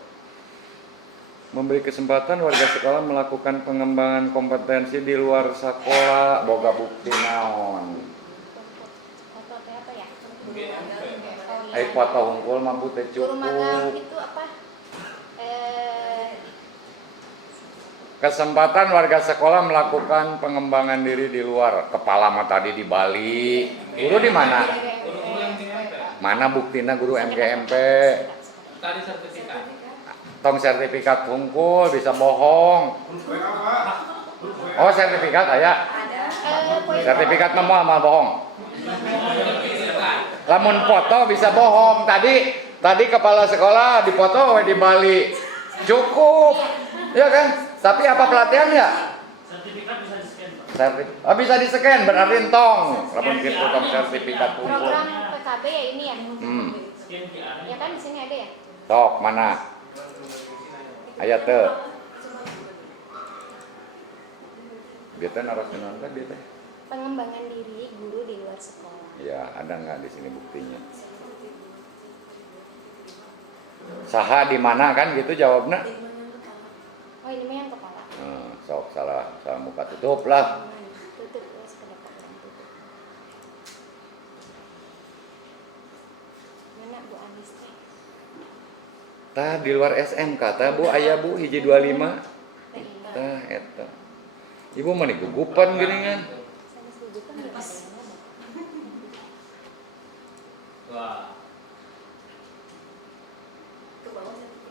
memberi kesempatan warga sekolah melakukan pengembangan kompetensi di luar sekolah, boga bukti naon. Foto teh apa ya? Ai foto hungkul mah teh Guru magang cukup. itu apa? Kesempatan warga sekolah melakukan pengembangan diri di luar. Kepala mah tadi di Bali. Guru di mana? Mana buktinya guru MGMP? Tadi sertifikat. Tong sertifikat hungkul bisa bohong. Oh sertifikat aya. Sertifikat mah mal bohong. Lamun foto bisa bohong. Tadi kepala sekolah dipoto di Bali. Cukup. Ya kan? Tapi apa pelatihan ya? Sertifikat bisa di-scan. Bisa di-scan berarti tong. Lamun kitu tong sertifikat hungkul. program PKB ya ini ya? Scan QR. Ya kan di sini ada ya? Tok mana? Aya teu. Dia teh naraskeun teh dia teh. Pengembangan diri guru di luar sekolah. Ya, ada nggak di sini buktinya? Saha di mana kan gitu jawabnya? Oh ini mah yang kepala. Sok salah muka tutup lah. Tutup ya sepeda program tutup. Mana Bu Anis teh? Tah di luar SMK tah Bu aya Bu hiji 25. Tah eta. Ibu mah gugupan geuningan. Sama setuju kan ya ada yang ngomong. Wah.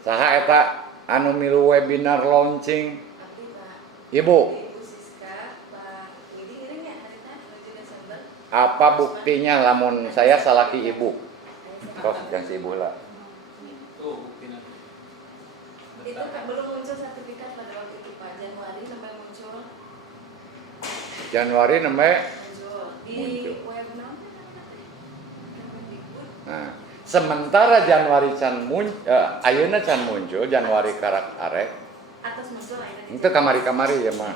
Saha eta anu milu webinar launching? Abdi Pak. Ibu, Ibu Siska, Pak Widi ngiring ya harita 7 Desember. apa buktinya lamun saya salaki ibu? Kos yang si ibu lah. Tuh buktinya. Itu kan belum muncul sertifikat pada waktu itu Pak. Januari sampai muncul. Januari nembe. Muncul di Muncul. web naon teh namanya? Kemendikbud. Nah, sementara Januari ayeuna can muncul Januari karak arek. Atas muncul lainnya. Itu kamari-kamari ya mah.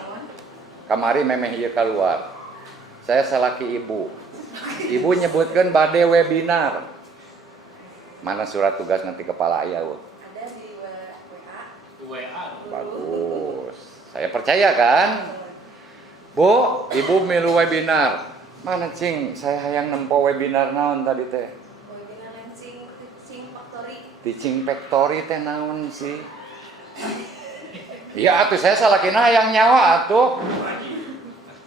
Kamari memeh ieu keluar. Saya salaki ibu. Ibu nyebutkan bade webinar. Mana surat tugas nanti kepala aya, Bu? Ada di WA. WA. Bagus. Saya percaya kan? Bu, ibu milu webinar. Mana cing? Saya hayang nempo webinar naon tadi teh? Webinar launching Teaching Factory. Teaching Factory teh naon sih? Iya atuh saya salakina hayang nyawa atuh.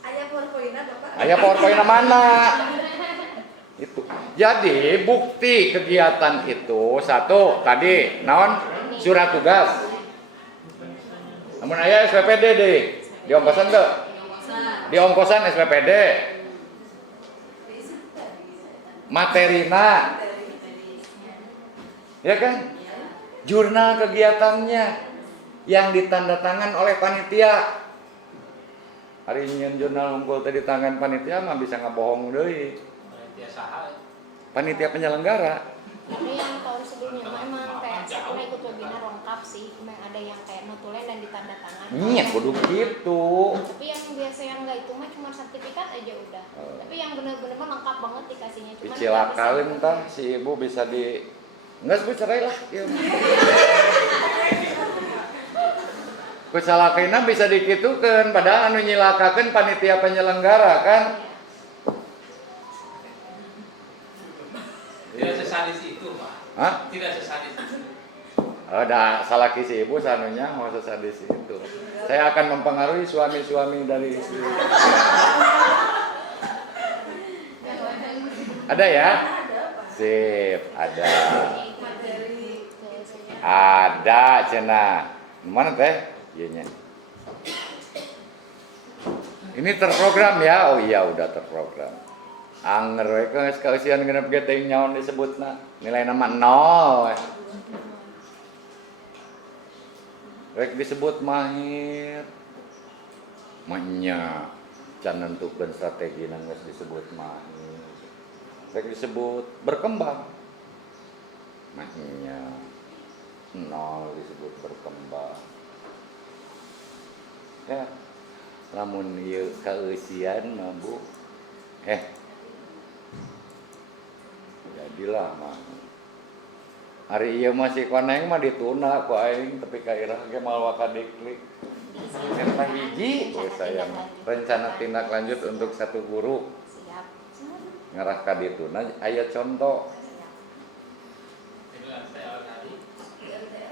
Aya PowerPoint-na Bapak? Aya PowerPoint mana? Itu. Jadi bukti kegiatan itu satu tadi naon surat tugas. Namun aya SPPD deh. Di ongkosan teu? Di ongkosan SPPD. Materina. Ya kan? Jurnal kegiatannya yang ditandatangan oleh panitia. Hari ini jurnal unggul tadi tangan panitia mah bisa ngabohong deui. Panitia saha? Panitia penyelenggara. Ada yang tahun sebelumnya memang kayak saya pernah ikut webinar lengkap sih, memang ada yang kayak notulen dan ditanda tangan. Iya, kudu gitu. Tapi yang biasa yang enggak itu mah cuma sertifikat aja udah. Tapi yang bener-bener mah lengkap banget dikasihnya. Cuman Dicilakain tah si ibu bisa di enggak sebut cerai lah. Ya. Kucalakaina bisa dikitukeun padahal anu nyilakakeun panitia penyelenggara kan. Tidak sesadis itu, Pak. Hah? Tidak sesadis itu. Ada salaki si ibu sanunya mau sesadis itu. Saya akan mempengaruhi suami-suami dari istri. Ada ya? Sip, ada. Ada cenah. Mana teh? Iya nya. Ini terprogram ya? Oh iya udah terprogram. Anger we geus kausian genep ge teh nyaon disebutna. Nilai nama 0. Rek disebut mahir. Mahnya can nentukeun strategi nang geus disebut mahir. Rek disebut berkembang. Mahnya 0 disebut berkembang. Ya. Lamun ieu kausian mah Bu. Jadilah mah. Hari ieu masih koneng mah dituna ku aing tapi ka irah ge mal wakadiklik. Eta hiji we saya rencana tindak lanjut untuk satu guru Siap. ngarah ka dituna aya contoh.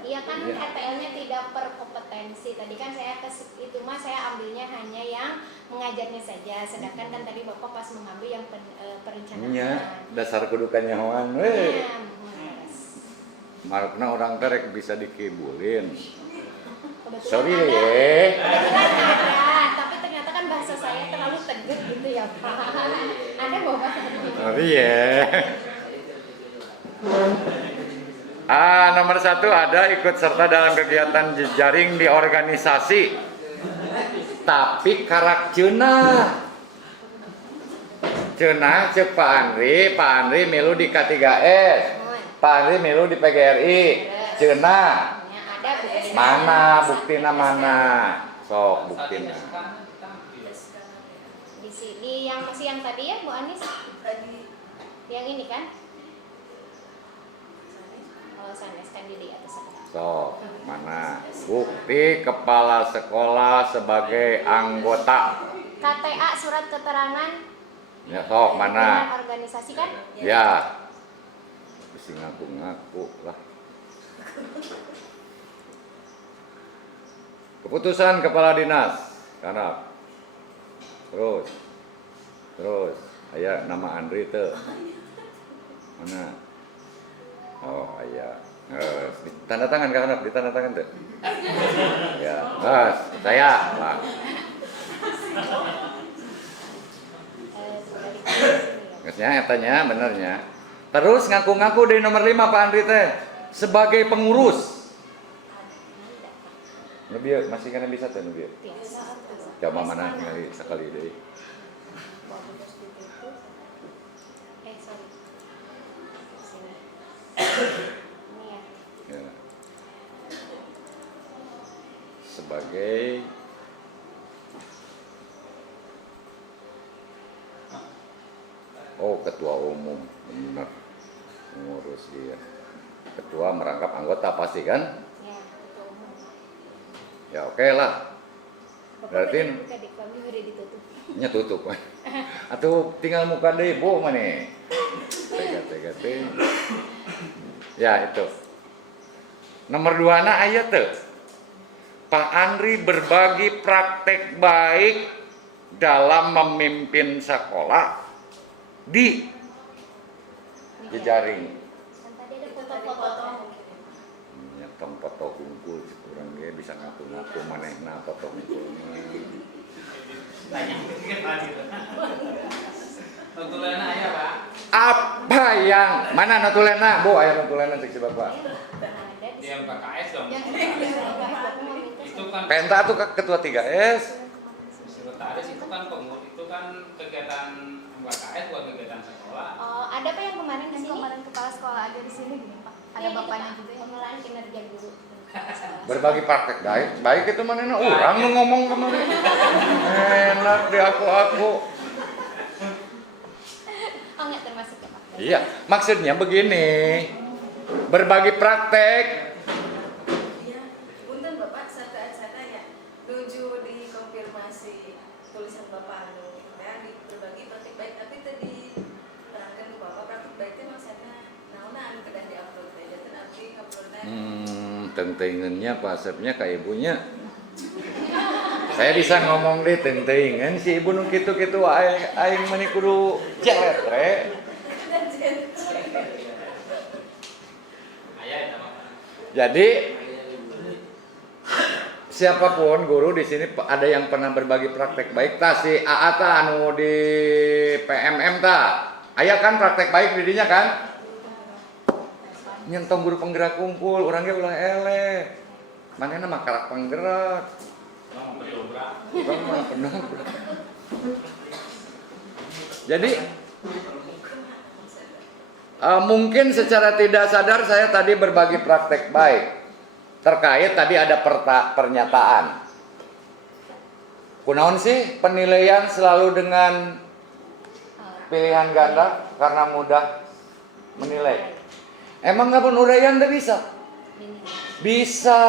Iya kan Iya. RTL-nya tidak per kompetensi. Tadi kan saya itu mah saya ambilnya hanya yang mengajarnya saja. Sedangkan kan tadi Bapak pas mengambil yang perencanaan. Nya dasar kudu kanyahoan we. Iya, Marukna orang terek bisa dikibulin. kebetulan Sorry ada. ya. Kebetulan ada, tapi ternyata kan bahasa saya terlalu tegas gitu ya Pak. Ada Bapak seperti itu. Sorry ya. Nomor 1 ada ikut serta dalam kegiatan jejaring di organisasi. Tapi karak cenah. Cenah cek Pak Andri milu di K3S. Pak Andri milu di PGRI. Cenah. Ya, ada bukti. Mana buktina mana? Sok buktina. Di sini yang masih yang tadi ya Bu Anis. Tadi Yang ini kan? Kalau sanes kan di atas apa? Sok, mana? Bukti kepala sekolah sebagai anggota. KTA surat keterangan Ya sok, mana? pimpinan organisasi kan? Ya. Bisa ngaku-ngaku lah. Keputusan kepala dinas. Karena terus aya nama Andri teu. Mana? Oh, aya. Tanda tangan kan, ditanda tangan teu. Ya, gas, saya lah. Ngesnya etanya benernya. Terus ngaku-ngaku dari nomor 5 Pak Andri teh sebagai pengurus. Lebih masih kan bisa teh lebih. Biasa. Coba mana sekali sekali deui. Sorry. Sini. Ini ya. Ya. Sebagai ketua umum, benar, ngurus dia. Ketua merangkap anggota pasti kan? Ya, ketua umum. Ya oke lah. Bapak Berarti udah dibuka di kami udah ditutup. nya tutup. Atau tinggal muka deui bu maneh. Tega teh. Ya itu. Nomor 2 na aya teu. Pak Andri berbagi praktek baik dalam memimpin sekolah di jejaring. Kan tadi ada foto-foto foto-foto. mungkin. Ya tong foto kumpul kurang ge bisa ngaku-ngaku manehna foto kumpulnya. Notulena aya, Pak. Apa yang mana notulena? Bu, aya notulena cek si Bapak. Ada di Di MPKS dong. Yang Bapak mau minta Itu kan Penta tuh ketua 3S. sekretaris itu kan pengurus itu kan kegiatan MPKS buat kegiatan sekolah. Oh, ada apa yang kemarin di yang sini? kemarin kepala sekolah ada di sini gini Pak. Ada Iya, gitu, bapaknya Pak. juga ya. Pengelolaan kinerja guru. Berbagi praktek baik. Baik itu manehna urang nu ngomong kemarin. Enak di aku. Oh, enggak termasuk ya, Pak. Iya, maksudnya begini. Berbagi praktek. Iya, punten Bapak saya ya. Nuju dikonfirmasi tulisan Bapak anu ya di berbagi praktik baik tapi tadi terangkan ke Bapak praktik baik itu maksudnya naonna anu kedah di-upload teh dan abdi uploadna Tentengennya pasepnya ke ibunya. Saya bisa ngomong deh tentengen si ibu nu kitu-kitu aing meni kudu jelet re. Aya eta mah. Jadi siapapun guru di sini ada yang pernah berbagi praktek baik ta si AA ta anu di PMM ta. Aya kan praktek baik di dinya kan? Nyentong guru penggerak kumpul, orangnya ulah eleh. Manehna mah karak penggerak. Orang mau beli obrak. Orang mah benar. Jadi mungkin secara tidak sadar saya tadi berbagi praktek baik. Terkait tadi ada pernyataan. Kunaon sih penilaian selalu dengan pilihan ganda karena mudah menilai. Emang ngapun uraian teh bisa? Bisa.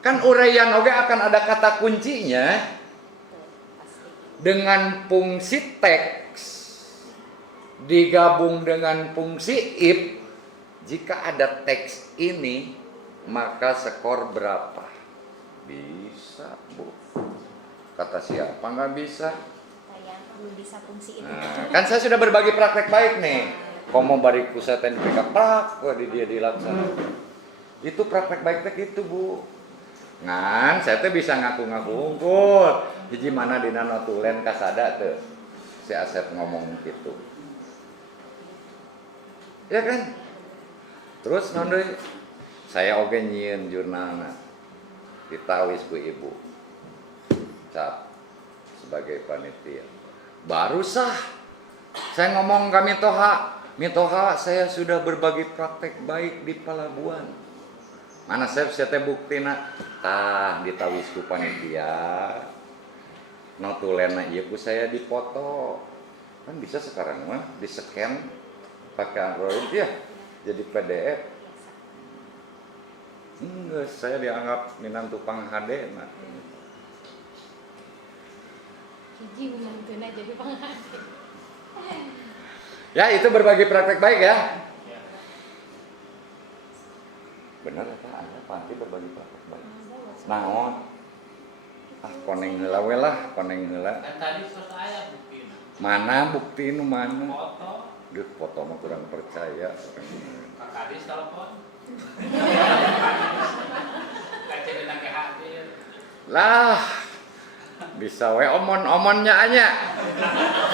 Kan uraian oke akan ada kata kuncinya dengan fungsi teks digabung dengan fungsi if. Jika ada teks ini, maka skor berapa? Bisa, Bu. Kata siapa nggak bisa? Saya belum bisa fungsi itu. Nah, kan saya sudah berbagi praktek baik nih. Komo bariku saya di PK prak, di dia dilaksanakan. Itu praktek baik teh gitu, Bu. Ngan, saya teh bisa ngaku-ngaku unggul. Jadi mana dina notulen kasada tuh. Si Asep ngomong gitu. Ya kan? Terus nonde saya oge nyieun jurnalna. Ditawis ku ibu. Cap sebagai panitia. Baru sah. Saya ngomong ke Mitoha saya sudah berbagi praktek baik di Palabuhan. Mana saya teh buktina? Tah ditawis ku panitia. Notulena ieu ku saya dipoto. Kan bisa sekarang mah di-scan pakai Android ya. Jadi PDF. Enggak, saya dianggap minan tukang HD nah. Hiji menantuna jadi penghati. Ya itu berbagi praktek baik ya. Benar apa? Anda panti berbagi praktek baik. Naon? Koneng heula we lah, koneng heula. Kan tadi sudah aya bukti. Mana bukti nu mana? Foto. Duh, foto mah kurang percaya. Kak Kadis telepon. Kaca dina ke hadir. Lah, bisa we omon-omonnya anya.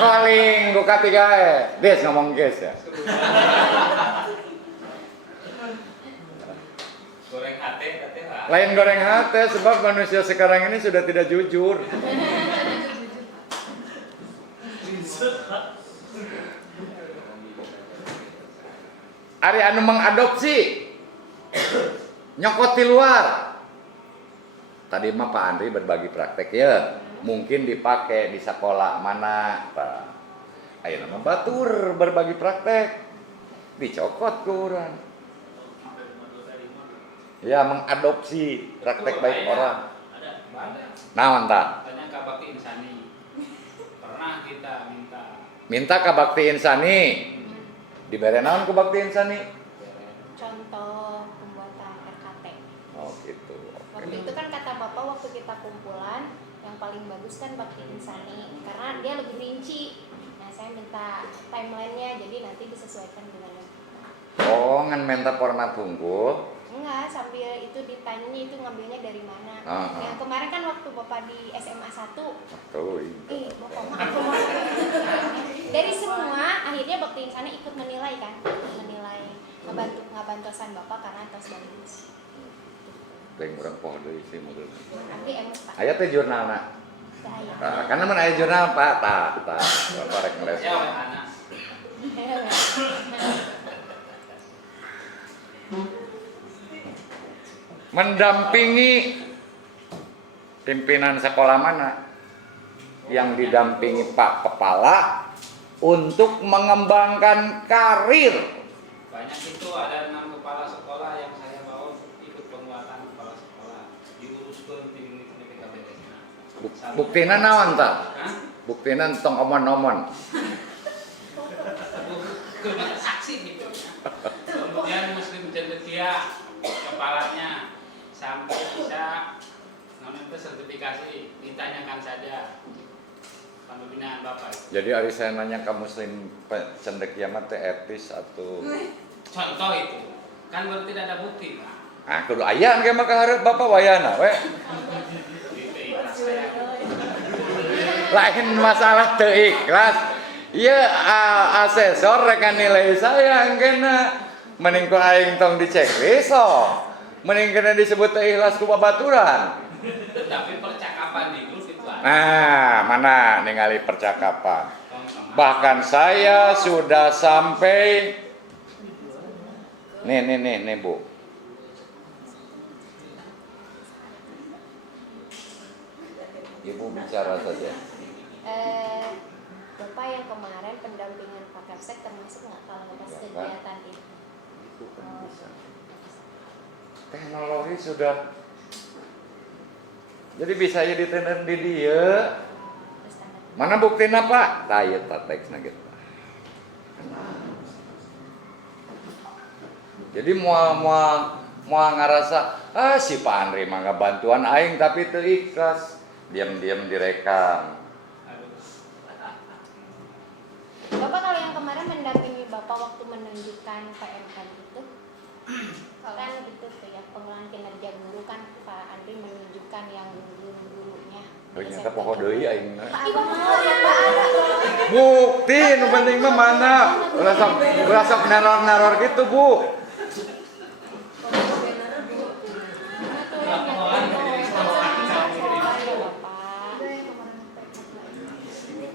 Calling buka 3 Des ngomong guys ya. Goreng hate teh lah. Lain goreng hati sebab manusia sekarang ini sudah tidak jujur. Ari anu mengadopsi nyokot di luar. Tadi mah Pak Andri berbagi praktek ya. Mungkin dipakai di sekolah mana, Pak. Ayo nama batur berbagi praktek. Dicokot ke orang. Ya mengadopsi praktek baik orang. Ada banyak. Nah, mantap. Tanya Kak Bakti Insani. Pernah kita Minta ke Bakti Insani. Diberi naon ke Bakti Insani? Contoh pembuatan RKT. Oh gitu. Waktu itu kan kata Bapak waktu kita kumpulan yang paling bagus kan Bakti Insani karena dia lebih rinci. Nah, saya minta timelinenya jadi nanti disesuaikan dengan Oh, ngan minta porna tunggu. enggak, sambil itu ditanyanya itu ngambilnya dari mana. Ah. Yang kemarin kan waktu Bapak di SMA 1. Tuh. Bapak mah aku mau dari semua akhirnya Bakti Insani ikut menilai kan, menilai ngabantosan Bapak karena tos bagus. Teng urang poho deui sih mobil. Tapi emang Pak. Aya teh jurnalna. Saya. Nah, karena mun aya jurnal Pak, tah. Bapak rek ngeles. Ya, anak. Mendampingi pimpinan sekolah mana yang didampingi Pak Kepala untuk mengembangkan karir. Banyak itu ada 6 kepala sekolah yang saya bawa untuk ikut penguatan kepala sekolah diuruskan tim KPTS-nya. Buktina naon tah? Hah? Buktina tong omon-omon. Saksi gitu. Kemudian Muslim Cendekia kepalanya sampai bisa namanya sertifikasi ditanyakan saja pembinaan Bapak. Jadi hari saya nanya ke Muslim Cendekia mah teh etis atau Contoh itu kan berarti tidak ada bukti, Pak. ah kudu aya engke mah kaharep Bapak wayana we. Itu ikhlas saya. Lain masalah teu ikhlas. Ieu asesor rek nilai saya engkena mending ku aing tong diceklis mending kena disebut teu ikhlas ku babaturan. Tapi percakapan di grup itu ada. Nah, mana ningali percakapan. Bahkan saya sudah sampai nih Bu. Ibu bicara saja. Bapak yang kemarin pendampingan Pak Kapsek termasuk nggak kalau nggak pas teknologi sudah jadi bisa ya ditenen di dia. Mana buktinya Pak? Tah ieu tah teksna gitu. Jadi mau ngerasa si Pak Andri mah bantuan aing tapi teu ikhlas, diam-diam direkam. Bapak kalau yang kemarin mendampingi Bapak waktu menunjukkan PMK itu kan itu tuh ya pengelolaan kinerja guru kan Pak Andri menunjukkan yang guru-gurunya. Oh nyata pokok deui aing. Iya, Bukti nu penting mah mana? Ulah sok neror-neror gitu, Bu.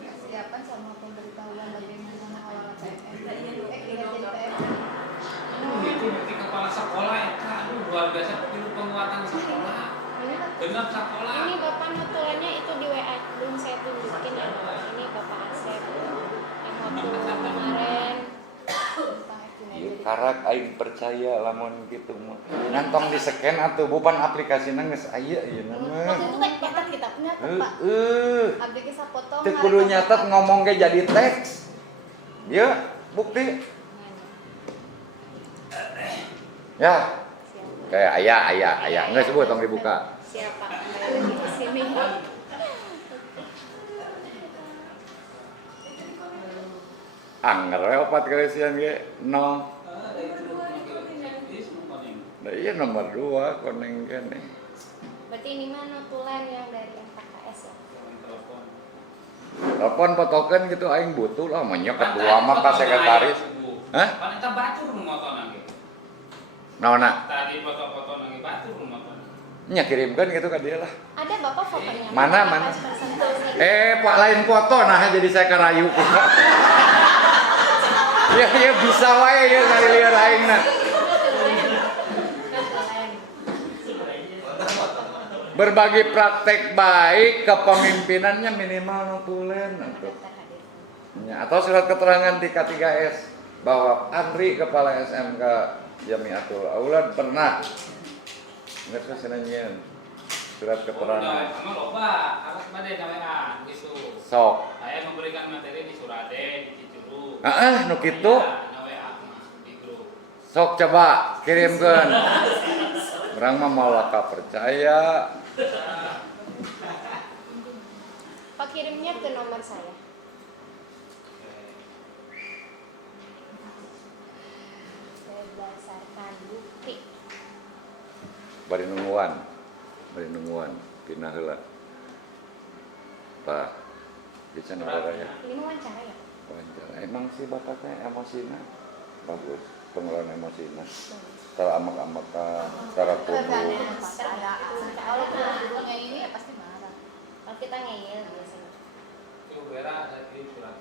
Persiapan sama pemberitahuan bagaimana mengelola PM. Kinerja PM. Itu nanti kepala sekolah eta luar biasa itu penguatan sekolah. Genap sekolah. Ini Bapak notulennya itu di WA belum saya tunjukin ya. Ini Bapak Asep yang waktu kemarin tentang kinerja Ieu di karak aing percaya lamun kitu mah. Ngantong di-scan atuh bukan aplikasina geus aya ieu Waktu mah. itu teh nyatet kita punya Pak. Abdi kisah foto. Teu kudu nyatet ngomong ge jadi teks. Ya, bukti. Ya, kayak aya. Enggak sebut tong dibuka. siapa kembali lagi ke sini. Anger we opat kelesian ge. No. Nah, iya nomor 2 koneng kene. Berarti ini mah notulen yang dari MKKS ya. Telepon fotokeun gitu aing butuh lah menya ketua mah ka sekretaris. Hah? Pan eta batur nu motonan ge. Naonna? Tadi foto-foto nang batur nu motonan. Nya kirimkeun gitu ka dia lah. Ada Bapak fotonya? Mana? Pas presentasi. Pak lain foto nah jadi saya karayu. Ya bisa wae ya kali lieur aingna. Berbagi praktek baik kepemimpinannya minimal notulen atau surat keterangan di K3S bahwa Andri kepala SMK Jamiatul Aulad pernah nggak usah senanyian surat keterangan Sama loba, alat bade WA gitu. sok Saya memberikan materi di Surade, di Cicurug. nu kitu WA di grup. sok coba kirimkeun urang mah malah percaya. Pak kirimnya ke nomor saya. Berdasarkan bukti. Bari nungguan pindah heula. Pak bisa negara ya. Ini wawancara ya? Wawancara. Emang sih bapaknya emosina bagus pengelolaan emosina. Cara amak-amakan, cara kudu. Kalau kita kayak ini ya pasti marah. Kalau kita ngeyel biasanya. Itu Vera saya kirim surat.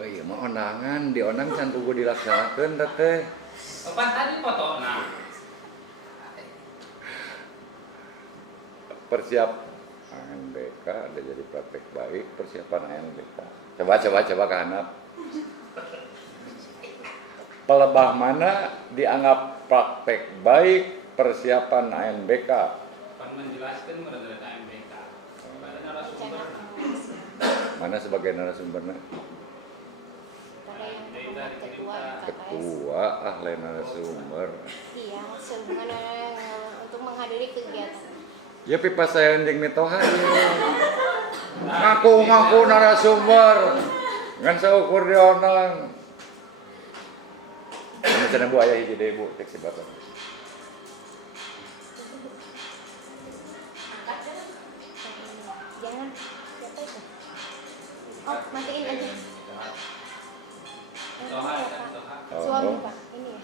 Oh iya mah onangan, di onang can tugu dilaksanakeun teh. Kapan tadi foto nah? Persiap ANBK ada jadi praktek baik persiapan ANBK. Coba ke handap. Pelebah mana dianggap praktek baik persiapan ANBK? Pan menjelaskan mengenai AMBK. Pada narasumber. Mana sebagai narasumbernya? Ada yang ketua MKKS. Ketua lain narasumber. Iya, sebenarnya untuk menghadiri kegiatan. Ya pipa saya jeung mitoha ya. Ngaku narasumber. Ngan saukur di onang. Ini cenah Bu aya hiji deui Bu cek si Bapak. Jangan siapa itu? Oh, matiin aja. Toha kan Toha. Suami Pak, ini ya.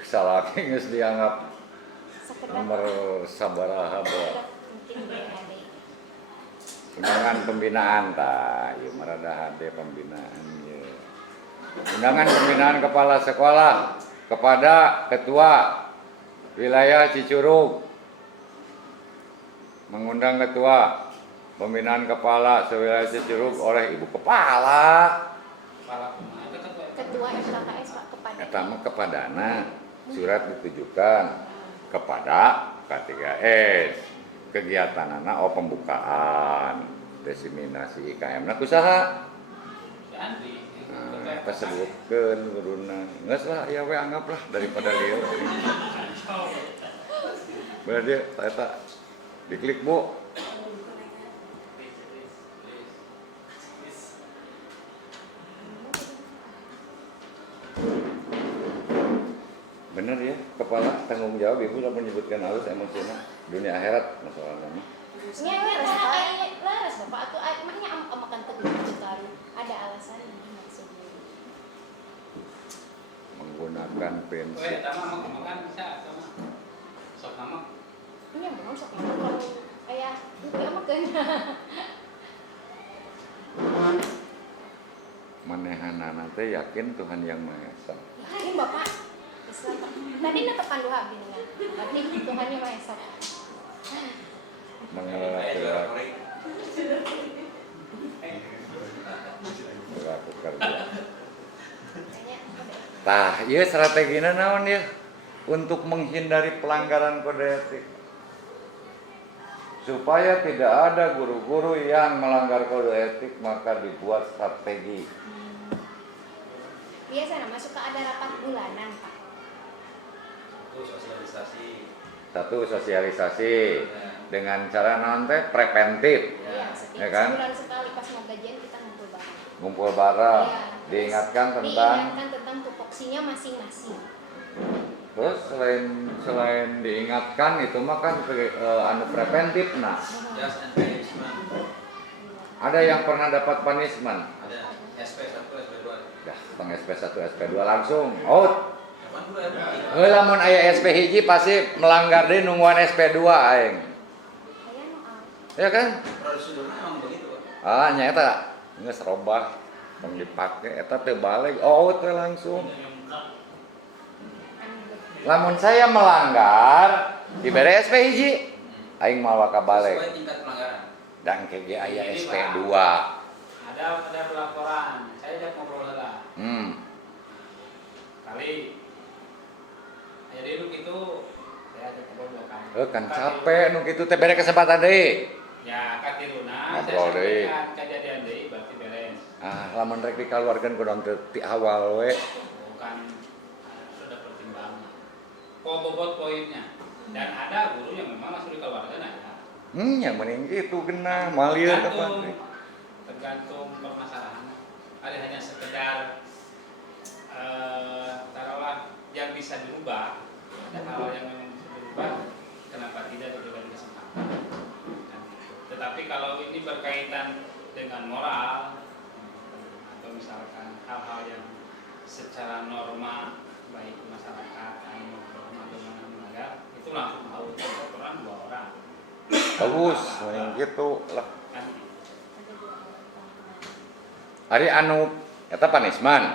Salah geus dianggap Sekedar nomor sabaraha Bu. mungkin ada. Undangan pembinaan tah, ieu marada hade pembinaan ye. Undangan pembinaan kepala sekolah kepada ketua wilayah Cicurug. Mengundang ketua pembinaan kepala sewilayah Cicurug oleh ibu kepala. Kepala kumaha eta ketua ketua SKKS Pak kepada Etama kepadana surat ditujukan kepada K3S kegiatan anak pembukaan diseminasi IKM na kusaha kita sebutkan guruna nggak salah ya we anggaplah daripada lieu berarti eta diklik Bu. Bener ya, kepala tanggung jawab ibu sudah menyebutkan halus emosional dunia akhirat masalah nama. kayaknya laras Bapak atau emangnya amakan teguh sekali ada alasannya maksudnya. Menggunakan prinsip makan bisa sama sok nama. Ini yang mau sok itu kalau ayah itu amakan. manehanana teh yakin Tuhan yang Maha Esa. Yakin Bapak. Tadi netepan doa biningan. Tadi Tuhannya Maha Esa. Mengelola perilaku kerja. Tah, iya strateginya naon ya untuk menghindari pelanggaran kode etik. Supaya tidak ada guru-guru yang melanggar kode etik maka dibuat strategi. Biasa masuk ke ada rapat bulanan Pak. Satu sosialisasi dengan cara nanti preventif. Iya, setiap Ya kan? sebulan sekali pas mau gajian kita ngumpul bareng. Ngumpul bareng, Iya. diingatkan tentang tupoksinya masing-masing. terus selain diingatkan itu mah kan anu preventif nah. Ada yang pernah dapat punishment. Ada SP1, SP2. Dah, tong SP1, SP2 langsung out. Lamun aya SP hiji pasti melanggar deui nungguan SP2 aing. Aya nu Ya kan? Prosedurnya memang begitu, Pak. Ah nya eta geus robah tong dipake eta teu balik out teh langsung. Lamun saya melanggar dibere SP hiji aing mawa ka balik. Sesuai tingkat pelanggaran. Dan kege aya Ini, SP2. Ada pelaporan, saya ajak ngobrol lah. Kali jadi lu gitu saya ajak ngobrol kan. Kan capek nu kitu teh bere kesempatan deui. Ya katiruna Ngobrol deui. kejadian deui berarti beres. Ah lamun rek dikaluarkeun kudu ti awal we. Bukan sudah pertimbangan. Bobot poinnya. Dan ada guru yang memang langsung dikeluarkan ada. Nya mending kitu genah malieur kapan. Tergantung permasalahan. Ada hanya sekedar taruhlah yang bisa dirubah. Ada hal yang memang bisa dirubah, kenapa tidak diberikan kesempatan? Tetapi kalau ini berkaitan dengan moral atau misalkan hal-hal yang secara norma baik masyarakat atau melanggar itu langsung tahu satu orang dua orang. Bagus, mending kitu lah. Kan Ari anu eta punishment.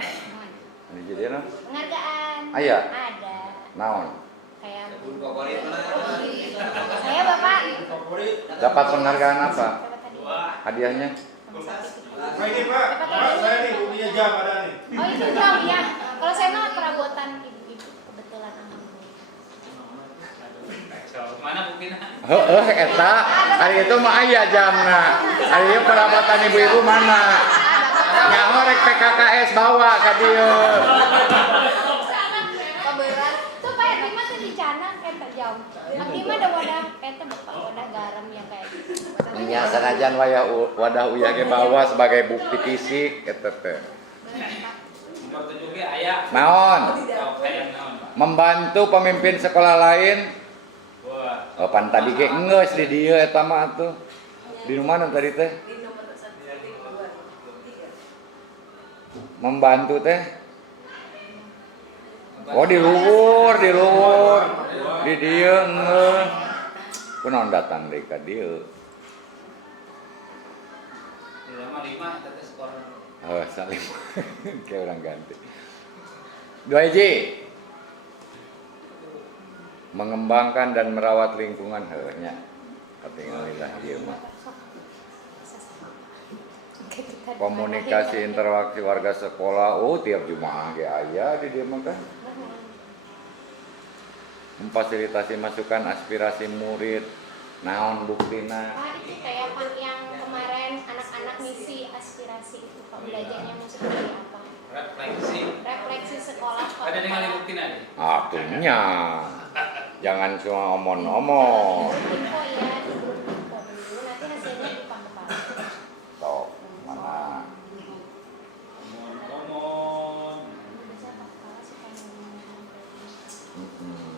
Ini jadi naon? Penghargaan. Aya. Ada. Naon? Kayak Guru favorit mana? saya Bapak. Dapat penghargaan apa? Siapa tadi? Hadiahnya? Nah ini Pak, saya nih punya jam ada nih. Oh itu jam ya. Kalau saya mah perabotan ibu-ibu kebetulan alhamdulillah. so, mana buktinya? Heuh eta ari itu mah aya jamna. Ari ieu perawatan ibu-ibu mana? Nyaho rek PKKS bawa ka dieu. Keberan. Tuh Pak Edi mah teh di Canang eta jam. Abdi mah ada wadah eta Bapak wadah garam yang kayak gitu. Nya sanajan wadah uyah ge bawa sebagai bukti fisik eta teh. Nomor 7 ge aya. Naon? Oh, kayak naon, Pak? Membantu pemimpin sekolah lain. Wah, Oh pan tadi ge geus di dieu eta mah atuh. Di mana tadi teh? Di nomor 1, 2, 3. Membantu teh. Oh di luhur. Di dieu ngeuh. Kunaon datang deui ka dieu. di rumah 5 eta teh skor. Oh, saling kayak orang ganti. 2 hiji. Mengembangkan dan merawat lingkungan heunya. Katingali lah ieu mah. kita komunikasi dimarahin. interaksi warga sekolah, oh tiap Jumat ge aya di dieu mah kan. Memfasilitasi masukan aspirasi murid, naon buktina. Pak itu kayak Pak yang kemarin anak-anak ngisi aspirasi itu Pak, belajarnya mau seperti apa? Refleksi sekolah Pak. Ada dengan bukti nanti. Atunya, jangan cuma omong-omong. Info ya, di grup info dulu, nanti hasilnya dipakai Pak. Toh, mana? Omon. Bisa Pak, Pak, supaya Mm-mm.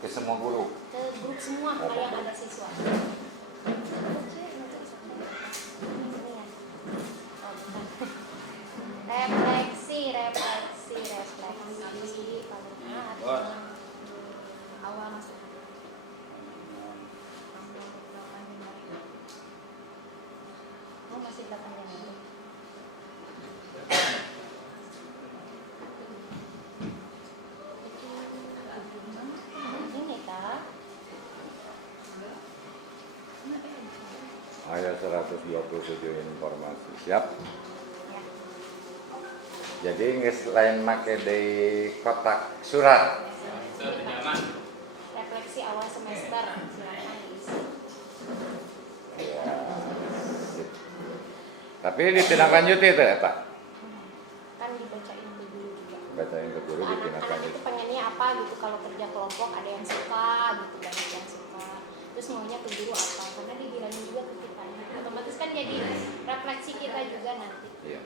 Ke semua guru. ke grup semua kalau yang ada siswa. Ini ya. Oh, bukan. Refleksi paling Bos. Awal masuk. Oh, masih 8 Januari. Ini Kak. Ayat 127 informasi. Siap? Ya. Jadi geus lain make di kotak surat. Itu nyaman. Refleksi awal semester silakan diisi. Ya. Sip. Tapi ditindaklanjuti itu ya, Pak. Kan dibacain ke guru juga. Bacain ke guru Anak-anak ditindaklanjuti. itu pengennya apa gitu kalau kerja kelompok ada yang suka gitu banyak yang suka. Terus maunya ke guru apa? Karena dibilangin juga ke kita. Otomatis kan jadi refleksi kita juga nanti. Iya.